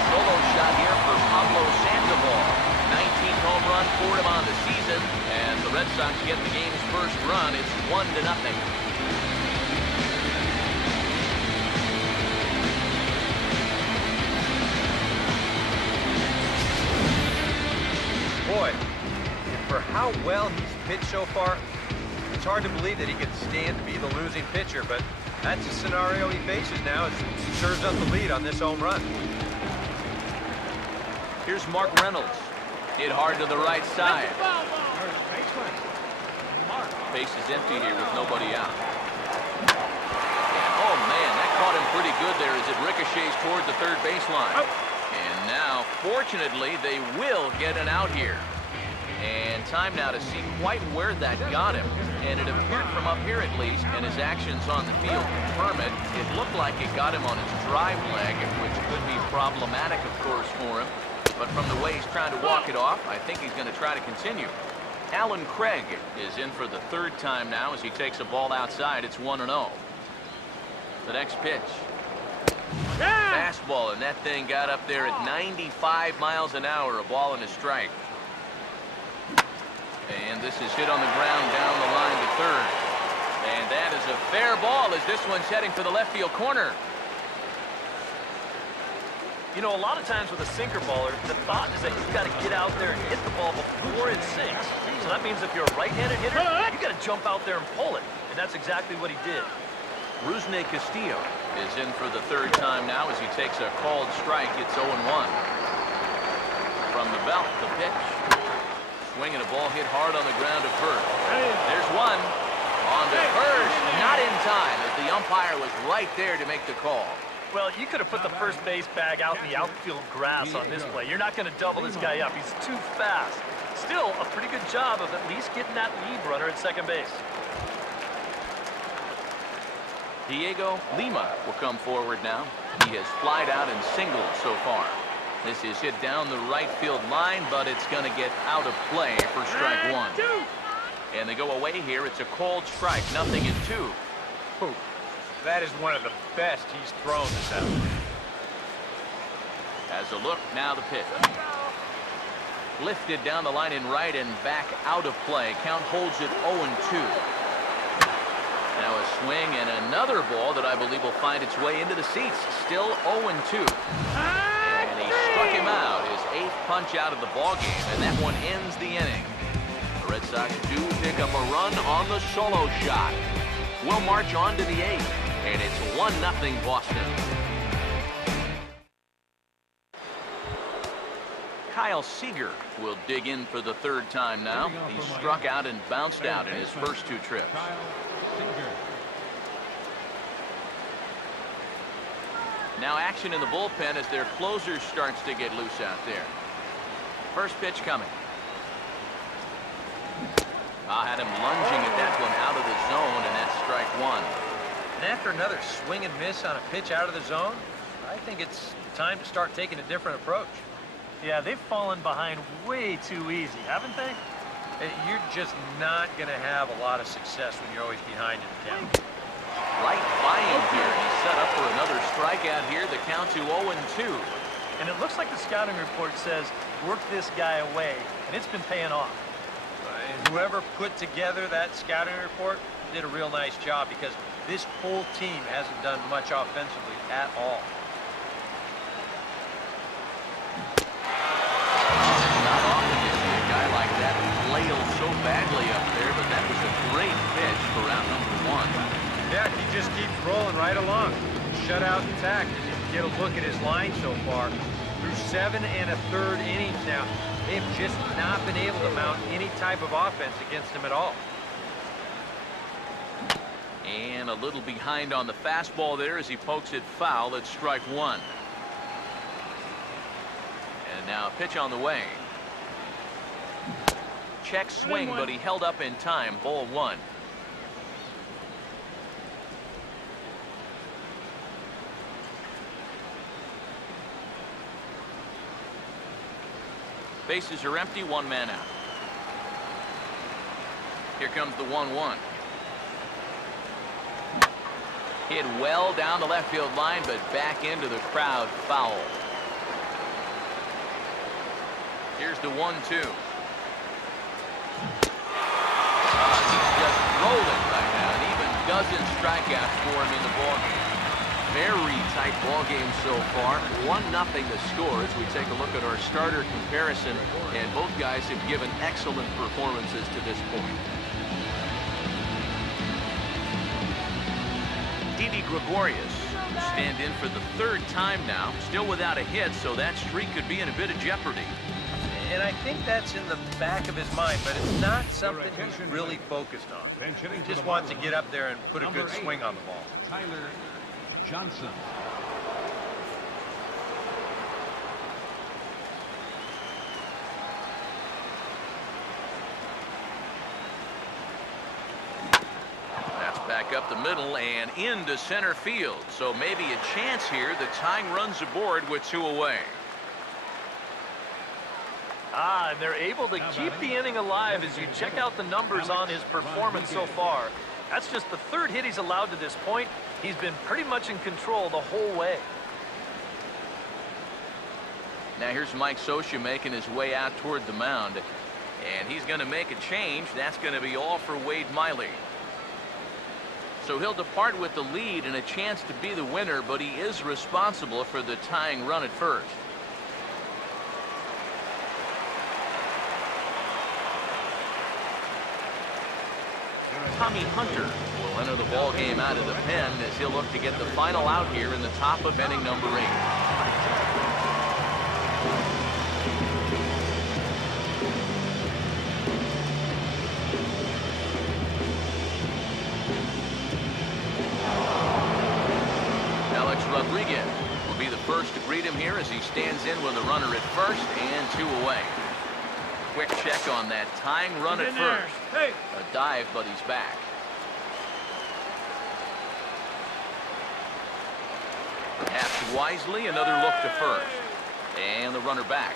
Solo shot here for Pablo Sandoval. 19th home run for him on the season, and the Red Sox get the game's first run. It's 1-0. Boy, for how well he's pitched so far, it's hard to believe that he could stand to be the losing pitcher, but that's the scenario he faces now as he serves up the lead on this home run. Here's Mark Reynolds. Hit hard to the right side. Base is empty here with nobody out. And, oh man, that caught him pretty good there as it ricochets toward the third baseline. And now, fortunately, they will get an out here. And time now to see quite where that got him. And it appeared from up here at least, and his actions on the field confirm it. It looked like it got him on his drive leg, which could be problematic, of course, for him. But from the way he's trying to walk it off, I think he's going to try to continue. Alan Craig is in for the third time now as he takes a ball outside. It's 1-0. The next pitch. Fastball, and that thing got up there at 95 miles an hour, a ball and a strike. And this is hit on the ground down the line to third. And that is a fair ball as this one's heading for the left field corner. You know, a lot of times with a sinker baller, the thought is that you've got to get out there and hit the ball before it sinks. So that means if you're a right-handed hitter, you've got to jump out there and pull it. And that's exactly what he did. Rusney Castillo is in for the third time now as he takes a called strike. It's 0-1. From the belt, the pitch. Swinging a ball hit hard on the ground to first. There's one. On to first. Not in time as the umpire was right there to make the call. Well, you could have put the first base bag out in the outfield grass on this play. You're not going to double this guy up. He's too fast. Still, a pretty good job of at least getting that lead runner at second base. Diego Lima will come forward now. He has flied out and singled so far. This is hit down the right field line, but it's going to get out of play for strike one. And they go away here. It's a called strike, 0-2. Ooh, that is one of the best he's thrown this afternoon. As a look, now the pitch. Lifted down the line in right and back out of play. Count holds it 0-2. Now a swing and another ball that I believe will find its way into the seats. Still 0-2. And he struck him out, his 8th punch out of the ball game, and that one ends the inning. The Red Sox do pick up a run on the solo shot. We'll march on to the 8th, and it's 1-0 Boston. Kyle Seager will dig in for the third time now. He struck out and bounced out in his first 2 trips. Now action in the bullpen as their closer starts to get loose out there. First pitch coming. Had him lunging at that one out of the zone, and that's strike one. And after another swing and miss on a pitch out of the zone, I think it's time to start taking a different approach. Yeah, they've fallen behind way too easy, haven't they? You're just not going to have a lot of success when you're always behind in the count. Right by him here. He's set up for another strikeout here. The count to 0-2. And it looks like the scouting report says, work this guy away, and it's been paying off. And whoever put together that scouting report did a real nice job because this whole team hasn't done much offensively at all. Not often you see a guy like that flail so badly up there, but that was a great pitch for round number 1. Yeah, he just keeps rolling right along. Shutout intact. As you get a look at his line so far, through 7 1/3 innings now, they've just not been able to mount any type of offense against him at all. And a little behind on the fastball there as he pokes it foul at strike 1. And now a pitch on the way. Check swing, but he held up in time. Ball 1. Bases are empty, 1 man out. Here comes the 1-1. Hit well down the left field line, but back into the crowd, foul. Here's the 1-2. He's just rolling right now, and even dozen strikeouts for him in the ballgame. Very tight ball game so far. 1-0 the score as we take a look at our starter comparison, and both guys have given excellent performances to this point. Didi Gregorius stand in for the 3rd time now, still without a hit, so that streak could be in a bit of jeopardy. And I think that's in the back of his mind, but it's not something he's really focused on. He just wants to get up there and put a good swing on the ball. Tyler Johnson. That's back up the middle and into center field. So maybe a chance here. The tying runs aboard with 2 away. And they're able to keep the inning alive as you check out the numbers on his performance so far. That's just the third hit he's allowed to this point. He's been pretty much in control the whole way. Now here's Mike Scioscia making his way out toward the mound. And he's going to make a change. That's going to be all for Wade Miley. So he'll depart with the lead and a chance to be the winner, but he is responsible for the tying run at first. Tommy Hunter will enter the ball game out of the pen as he'll look to get the final out here in the top of inning number 8. Alex Rodriguez will be the first to greet him here as he stands in with a runner at first and 2 away. Quick check on that tying run at first. A dive, but he's back. Perhaps wisely, another look to first. And the runner back.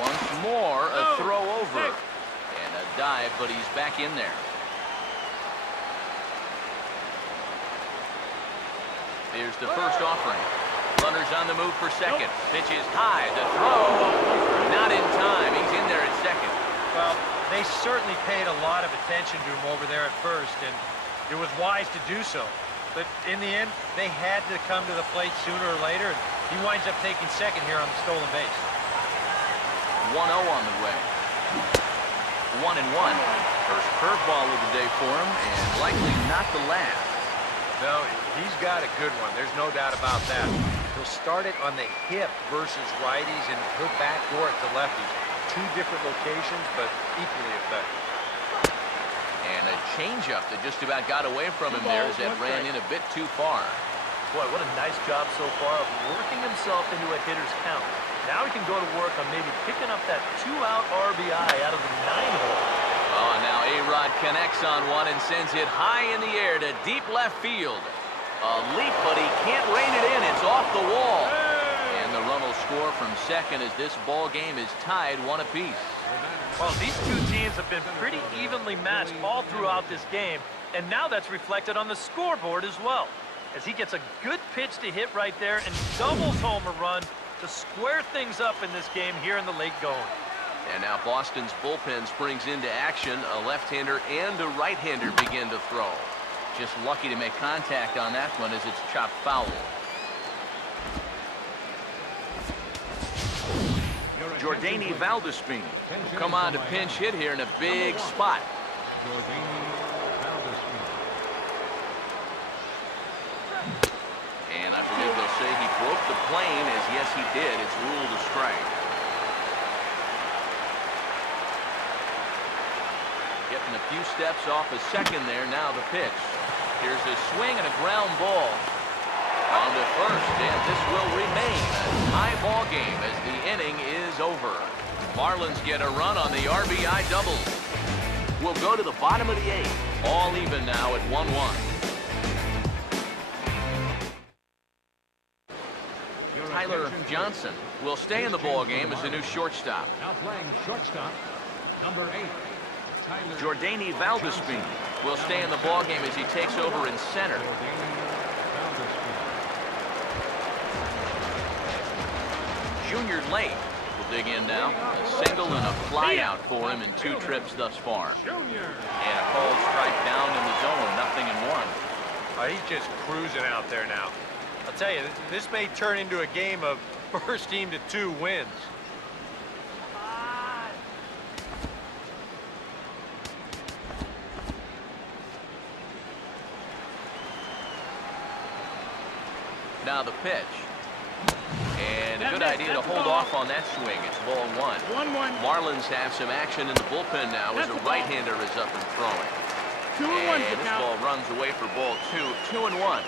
Once more, a throw over. And a dive, but he's back in there. Here's the first offering. Runners on the move for second. Pitch is high. The throw. Not in time. He's in there at second. Well, they certainly paid a lot of attention to him over there at first, and it was wise to do so. But in the end, they had to come to the plate sooner or later, and he winds up taking second here on the stolen base. 1-0 on the way. 1-1. First curveball of the day for him, and likely not the last. No, he's got a good one. There's no doubt about that. He'll start it on the hip versus righties, and he'll backdoor it to lefties. 2 different locations, but equally effective. And a changeup that just about got away from him there as that ran in a bit too far. Boy, what a nice job so far of working himself into a hitter's count. Now he can go to work on maybe picking up that 2-out RBI out of the 9-hole. Oh, now A-Rod connects on one and sends it high in the air to deep left field. A leap, but he can't rein it in. It's off the wall. And the run will score from second as this ball game is tied 1 apiece. Well, these 2 teams have been pretty evenly matched all throughout this game, and now that's reflected on the scoreboard as well, as he gets a good pitch to hit right there and doubles home a run to square things up in this game here in the late going. And now Boston's bullpen springs into action. A left-hander and a right-hander begin to throw. Just lucky to make contact on that one as it's chopped foul. Jordani Valdespin will come on to pinch hit here in a big spot. And I believe they'll say he broke the plane, as yes he did. It's ruled a strike. Getting a few steps off a second there. Now the pitch. Here's a swing and a ground ball. On to first, and this will remain a tie ball game as the inning is over. Marlins get a run on the RBI double. We'll go to the bottom of the 8th. All even now at 1-1. Tyler Johnson will stay in the ball game as the new shortstop. Now playing shortstop, number 8. Jordani Valdespin will stay in the ball game as he takes over in center. Junior Lake will dig in now. A single and a fly out for him in 2 trips thus far. And a called strike down in the zone, 0-1. He's just cruising out there now. I'll tell you, this may turn into a game of first team to 2 wins. Now the pitch. And a good idea to hold off on that swing. It's ball 1. 1-1. Marlins have some action in the bullpen now as a right-hander is up and throwing. 2-1. And this ball runs away for ball 2. 2-1.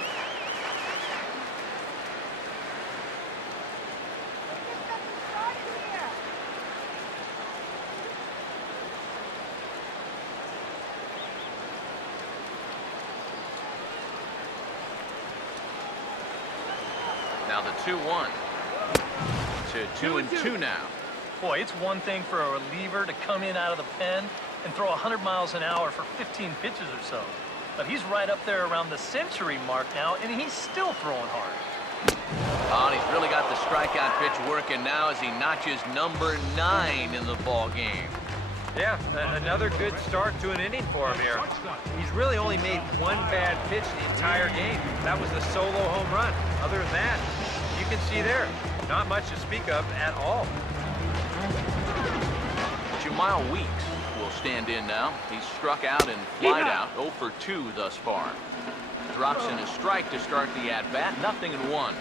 Now the 2-1. To 2-2 now. Boy, it's one thing for a reliever to come in out of the pen and throw 100 miles an hour for 15 pitches or so. But he's right up there around the century mark now, and he's still throwing hard. Oh, and he's really got the strikeout pitch working now as he notches number 9 in the ball game. Yeah, another good start to an inning for him here. He's really only made one bad pitch the entire game. That was the solo home run. Other than that, you can see there, not much to speak of at all. Jamal Weeks will stand in now. He's struck out and flied out, 0 for 2 thus far. Drops in a strike to start the at-bat, 0-1.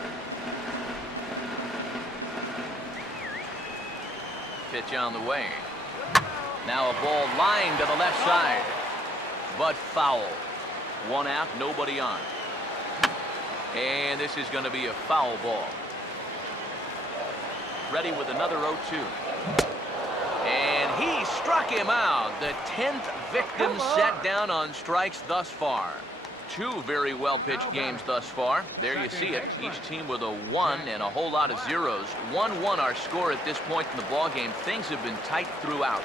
Pitch on the way. Now a ball lined to the left side, but foul. 1 out, nobody on. And this is going to be a foul ball. Ready with another 0-2. And he struck him out. The 10th victim set down on strikes thus far. 2 very well-pitched games thus far. There you see it. Each team with a 1 and a whole lot of zeros. 1-1 our score at this point in the ball game. Things have been tight throughout.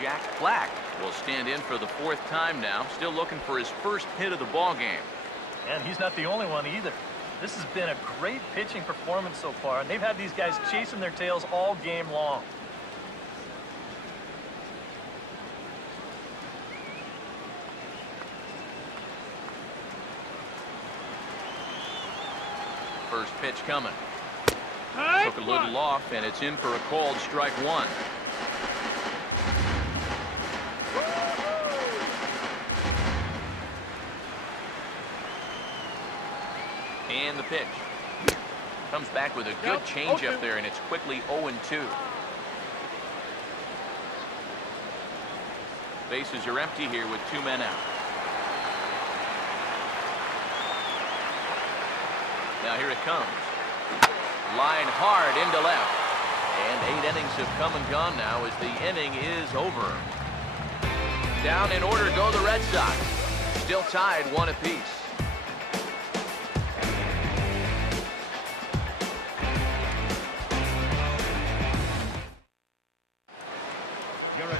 Jack Black will stand in for the 4th time now. Still looking for his first hit of the ball game. And he's not the only one either. This has been a great pitching performance so far, and they've had these guys chasing their tails all game long. First pitch coming. Took a little off, and it's in for a called strike 1. And the pitch. Comes back with a good changeup there, and it's quickly 0-2. Bases are empty here with 2 men out. Now here it comes. Line hard into left. And 8 innings have come and gone now as the inning is over. Down in order go the Red Sox. Still tied 1 apiece.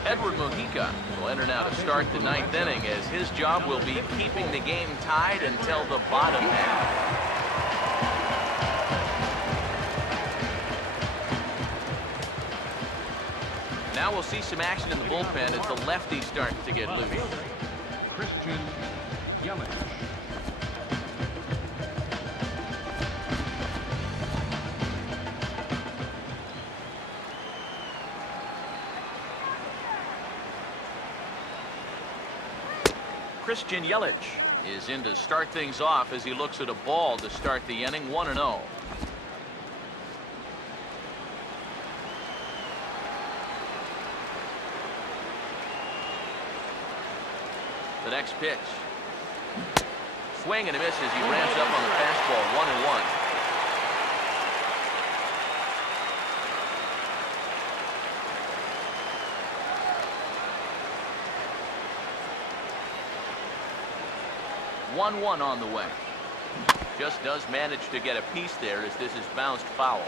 Edward Mojica will enter now to start the 9th inning, as his job will be keeping the game tied until the bottom half. Now we'll see some action in the bullpen as the lefty starts to get loose. Christian Yelich. Christian Yelich is in to start things off as he looks at a ball to start the inning, 1-0. The next pitch. Swing and a miss as he ramps up on the fastball, 1-1. One on the way. Just does manage to get a piece there as this is bounced foul.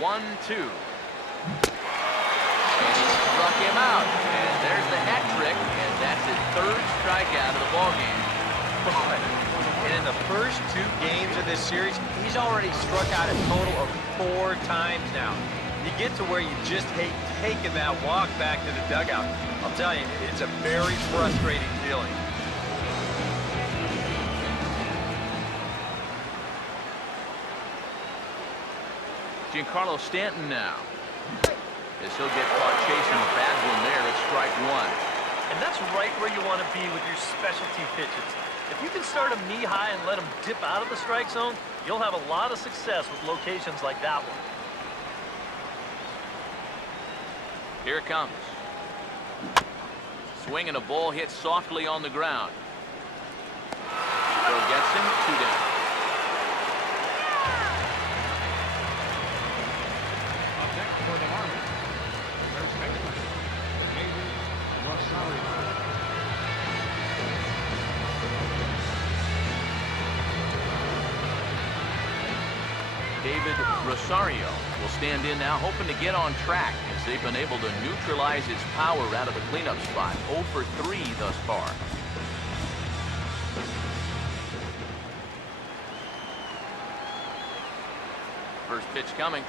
One, 2. And he struck him out. And there's the hat trick, and that's his 3rd strikeout of the ball game. And in the first 2 games of this series, he's already struck out a total of 4 times now. You get to where you just hate taking that walk back to the dugout. I'll tell you, it's a very frustrating feeling. Giancarlo Stanton now. As he'll get caught chasing a bad one there at strike 1. And that's right where you want to be with your specialty pitches. If you can start them knee high and let them dip out of the strike zone, you'll have a lot of success with locations like that one. Here it comes. Swing and a ball hit softly on the ground. Throw gets him, 2 down. Up next for the Marlins, first baseman, David Rosario. David Rosario will stand in now, hoping to get on track as they've been able to neutralize his power out of the cleanup spot. 0 for 3 thus far. First pitch coming.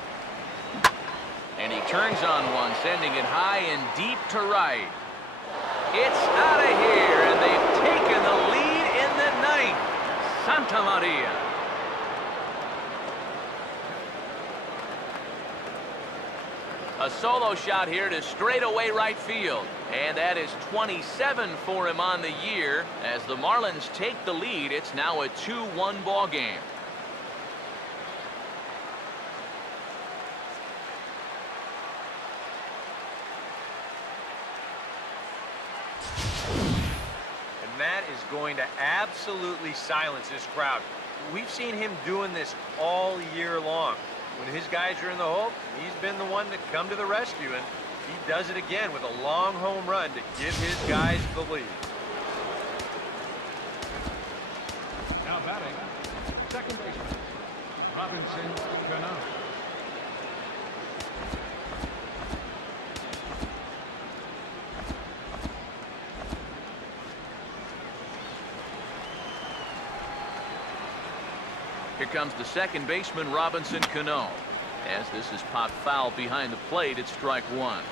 And he turns on one, sending it high and deep to right. It's out of here, and they've taken the lead in the ninth. Santa Maria. A solo shot here to straightaway right field. And that is 27 for him on the year. As the Marlins take the lead, it's now a 2-1 ball game. That is going to absolutely silence this crowd. We've seen him doing this all year long. When his guys are in the hole, he's been the one to come to the rescue, and he does it again with a long home run to give his guys the lead. Now batting, second baseman, Robinson Cano. Here comes the second baseman, Robinson Cano. As this is popped foul behind the plate, it's strike one.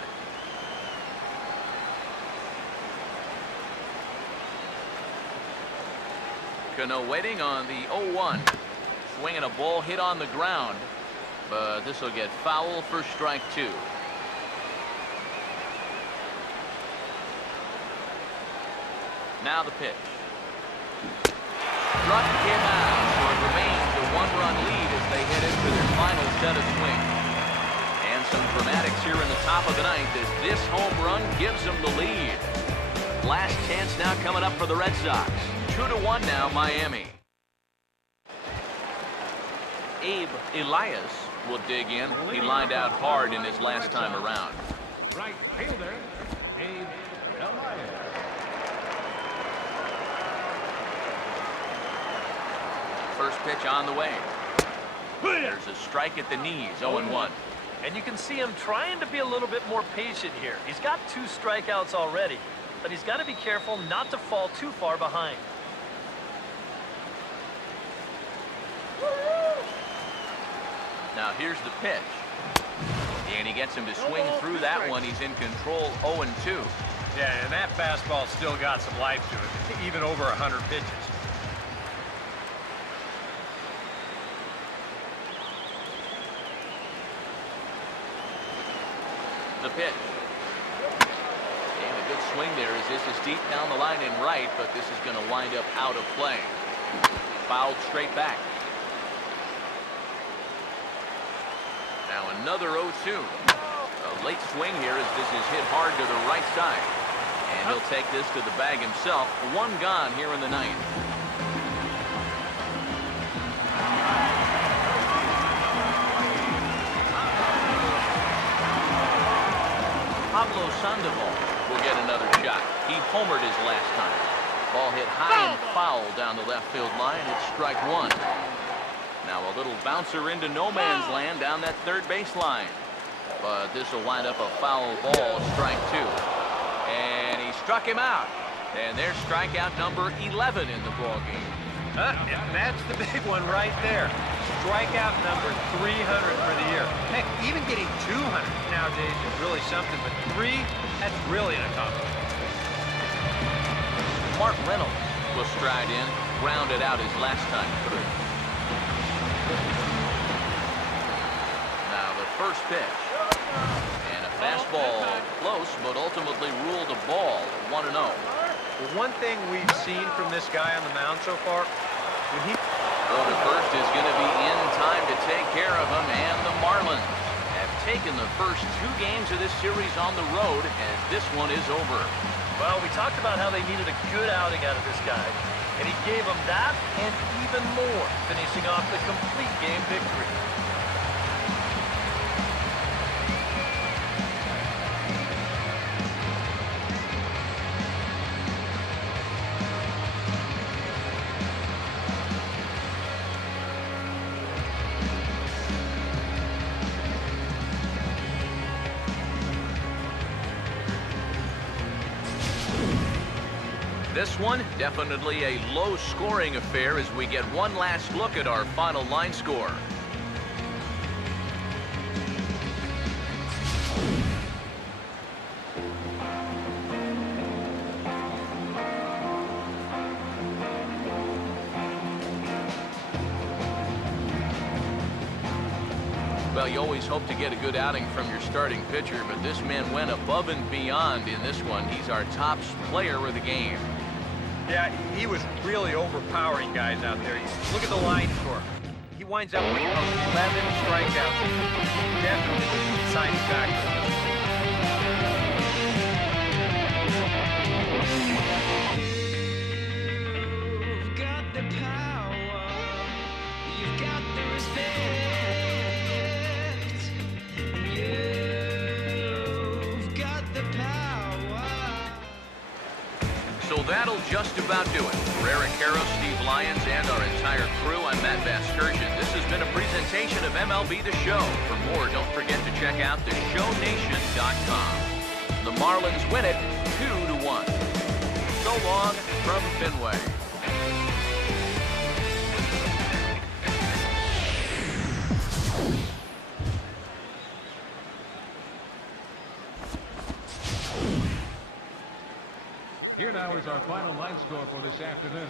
Cano waiting on the 0-1. Swinging a ball hit on the ground, but this will get foul for strike two. Now the pitch. Struck him out, so it remains a one-run lead as they head into their final set of swings. And some dramatics here in the top of the ninth as this home run gives them the lead. Last chance now coming up for the Red Sox. 2-1 now, Miami. Abe Elias will dig in. He lined out hard in his last time around. Right fielder, Abe Elias. First pitch on the way. There's a strike at the knees, 0-1. And you can see him trying to be a little bit more patient here. He's got 2 strikeouts already, but he's got to be careful not to fall too far behind. Now here's the pitch. And he gets him to swing through that one. He's in control, 0-2. Yeah, and that fastball still got some life to it, even over 100 pitches. The pitch. And a good swing there as this is deep down the line in right, but this is going to wind up out of play. Fouled straight back. Now another 0-2. A late swing here as this is hit hard to the right side. And he'll take this to the bag himself. One gone here in the ninth. Pablo Sandoval will get another shot. He homered his last time. Ball hit high and foul down the left field line. It's strike one. Now a little bouncer into no man's land down that third base line. But this will wind up a foul ball, strike two. And he struck him out. And there's strikeout number 11 in the ball game. That's the big one right there. Strikeout number 300 for the year. Heck, even getting 200 nowadays is really something, but 3, that's really an accomplishment. Mark Reynolds will stride in, grounded out his last time through. Now the first pitch. And a fastball close, but ultimately ruled a ball, 1-0. Well, one thing we've seen from this guy on the mound so far, when he... Throw to first is going to be in time to take care of him, and the Marlins have taken the first 2 games of this series on the road as this one is over. Well, we talked about how they needed a good outing out of this guy, and he gave them that and even more, finishing off the complete game victory. This one, definitely a low-scoring affair as we get one last look at our final line score. Well, you always hope to get a good outing from your starting pitcher, but this man went above and beyond in this one. He's our top player of the game. Yeah, he was really overpowering guys out there. Look at the line score. He winds up with 11 strikeouts. Definitely the deciding factor. You've got the power. You've got the respect. You've got the power. So that'll just about do it. For Eric Harrow, Steve Lyons, and our entire crew, I'm Matt Vasgersian. This has been a presentation of MLB The Show. For more, don't forget to check out theshownation.com. The Marlins win it 2-1. So long from Fenway. Here now is our final line score for this afternoon.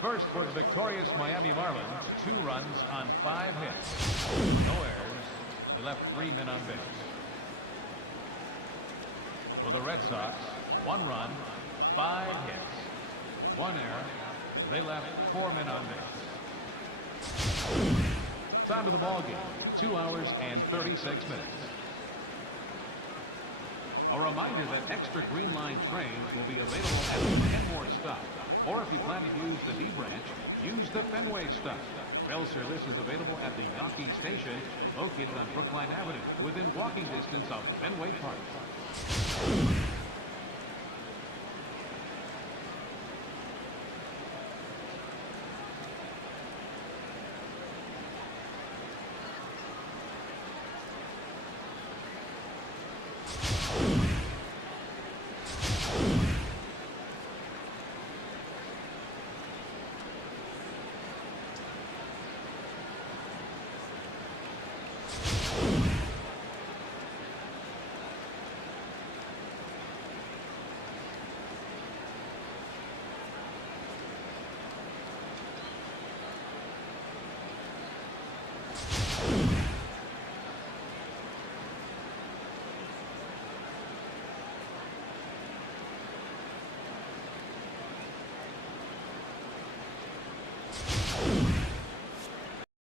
First for the victorious Miami Marlins, 2 runs on 5 hits. No errors. They left 3 men on base. For the Red Sox, 1 run, 5 hits. 1 error. They left 4 men on base. Time of the ball game, 2 hours and 36 minutes. A reminder that extra Green Line trains will be available at the Kenmore stop. Or if you plan to use the D branch, use the Fenway stop. Rail service is available at the Yawkey Station, located on Brookline Avenue, within walking distance of Fenway Park.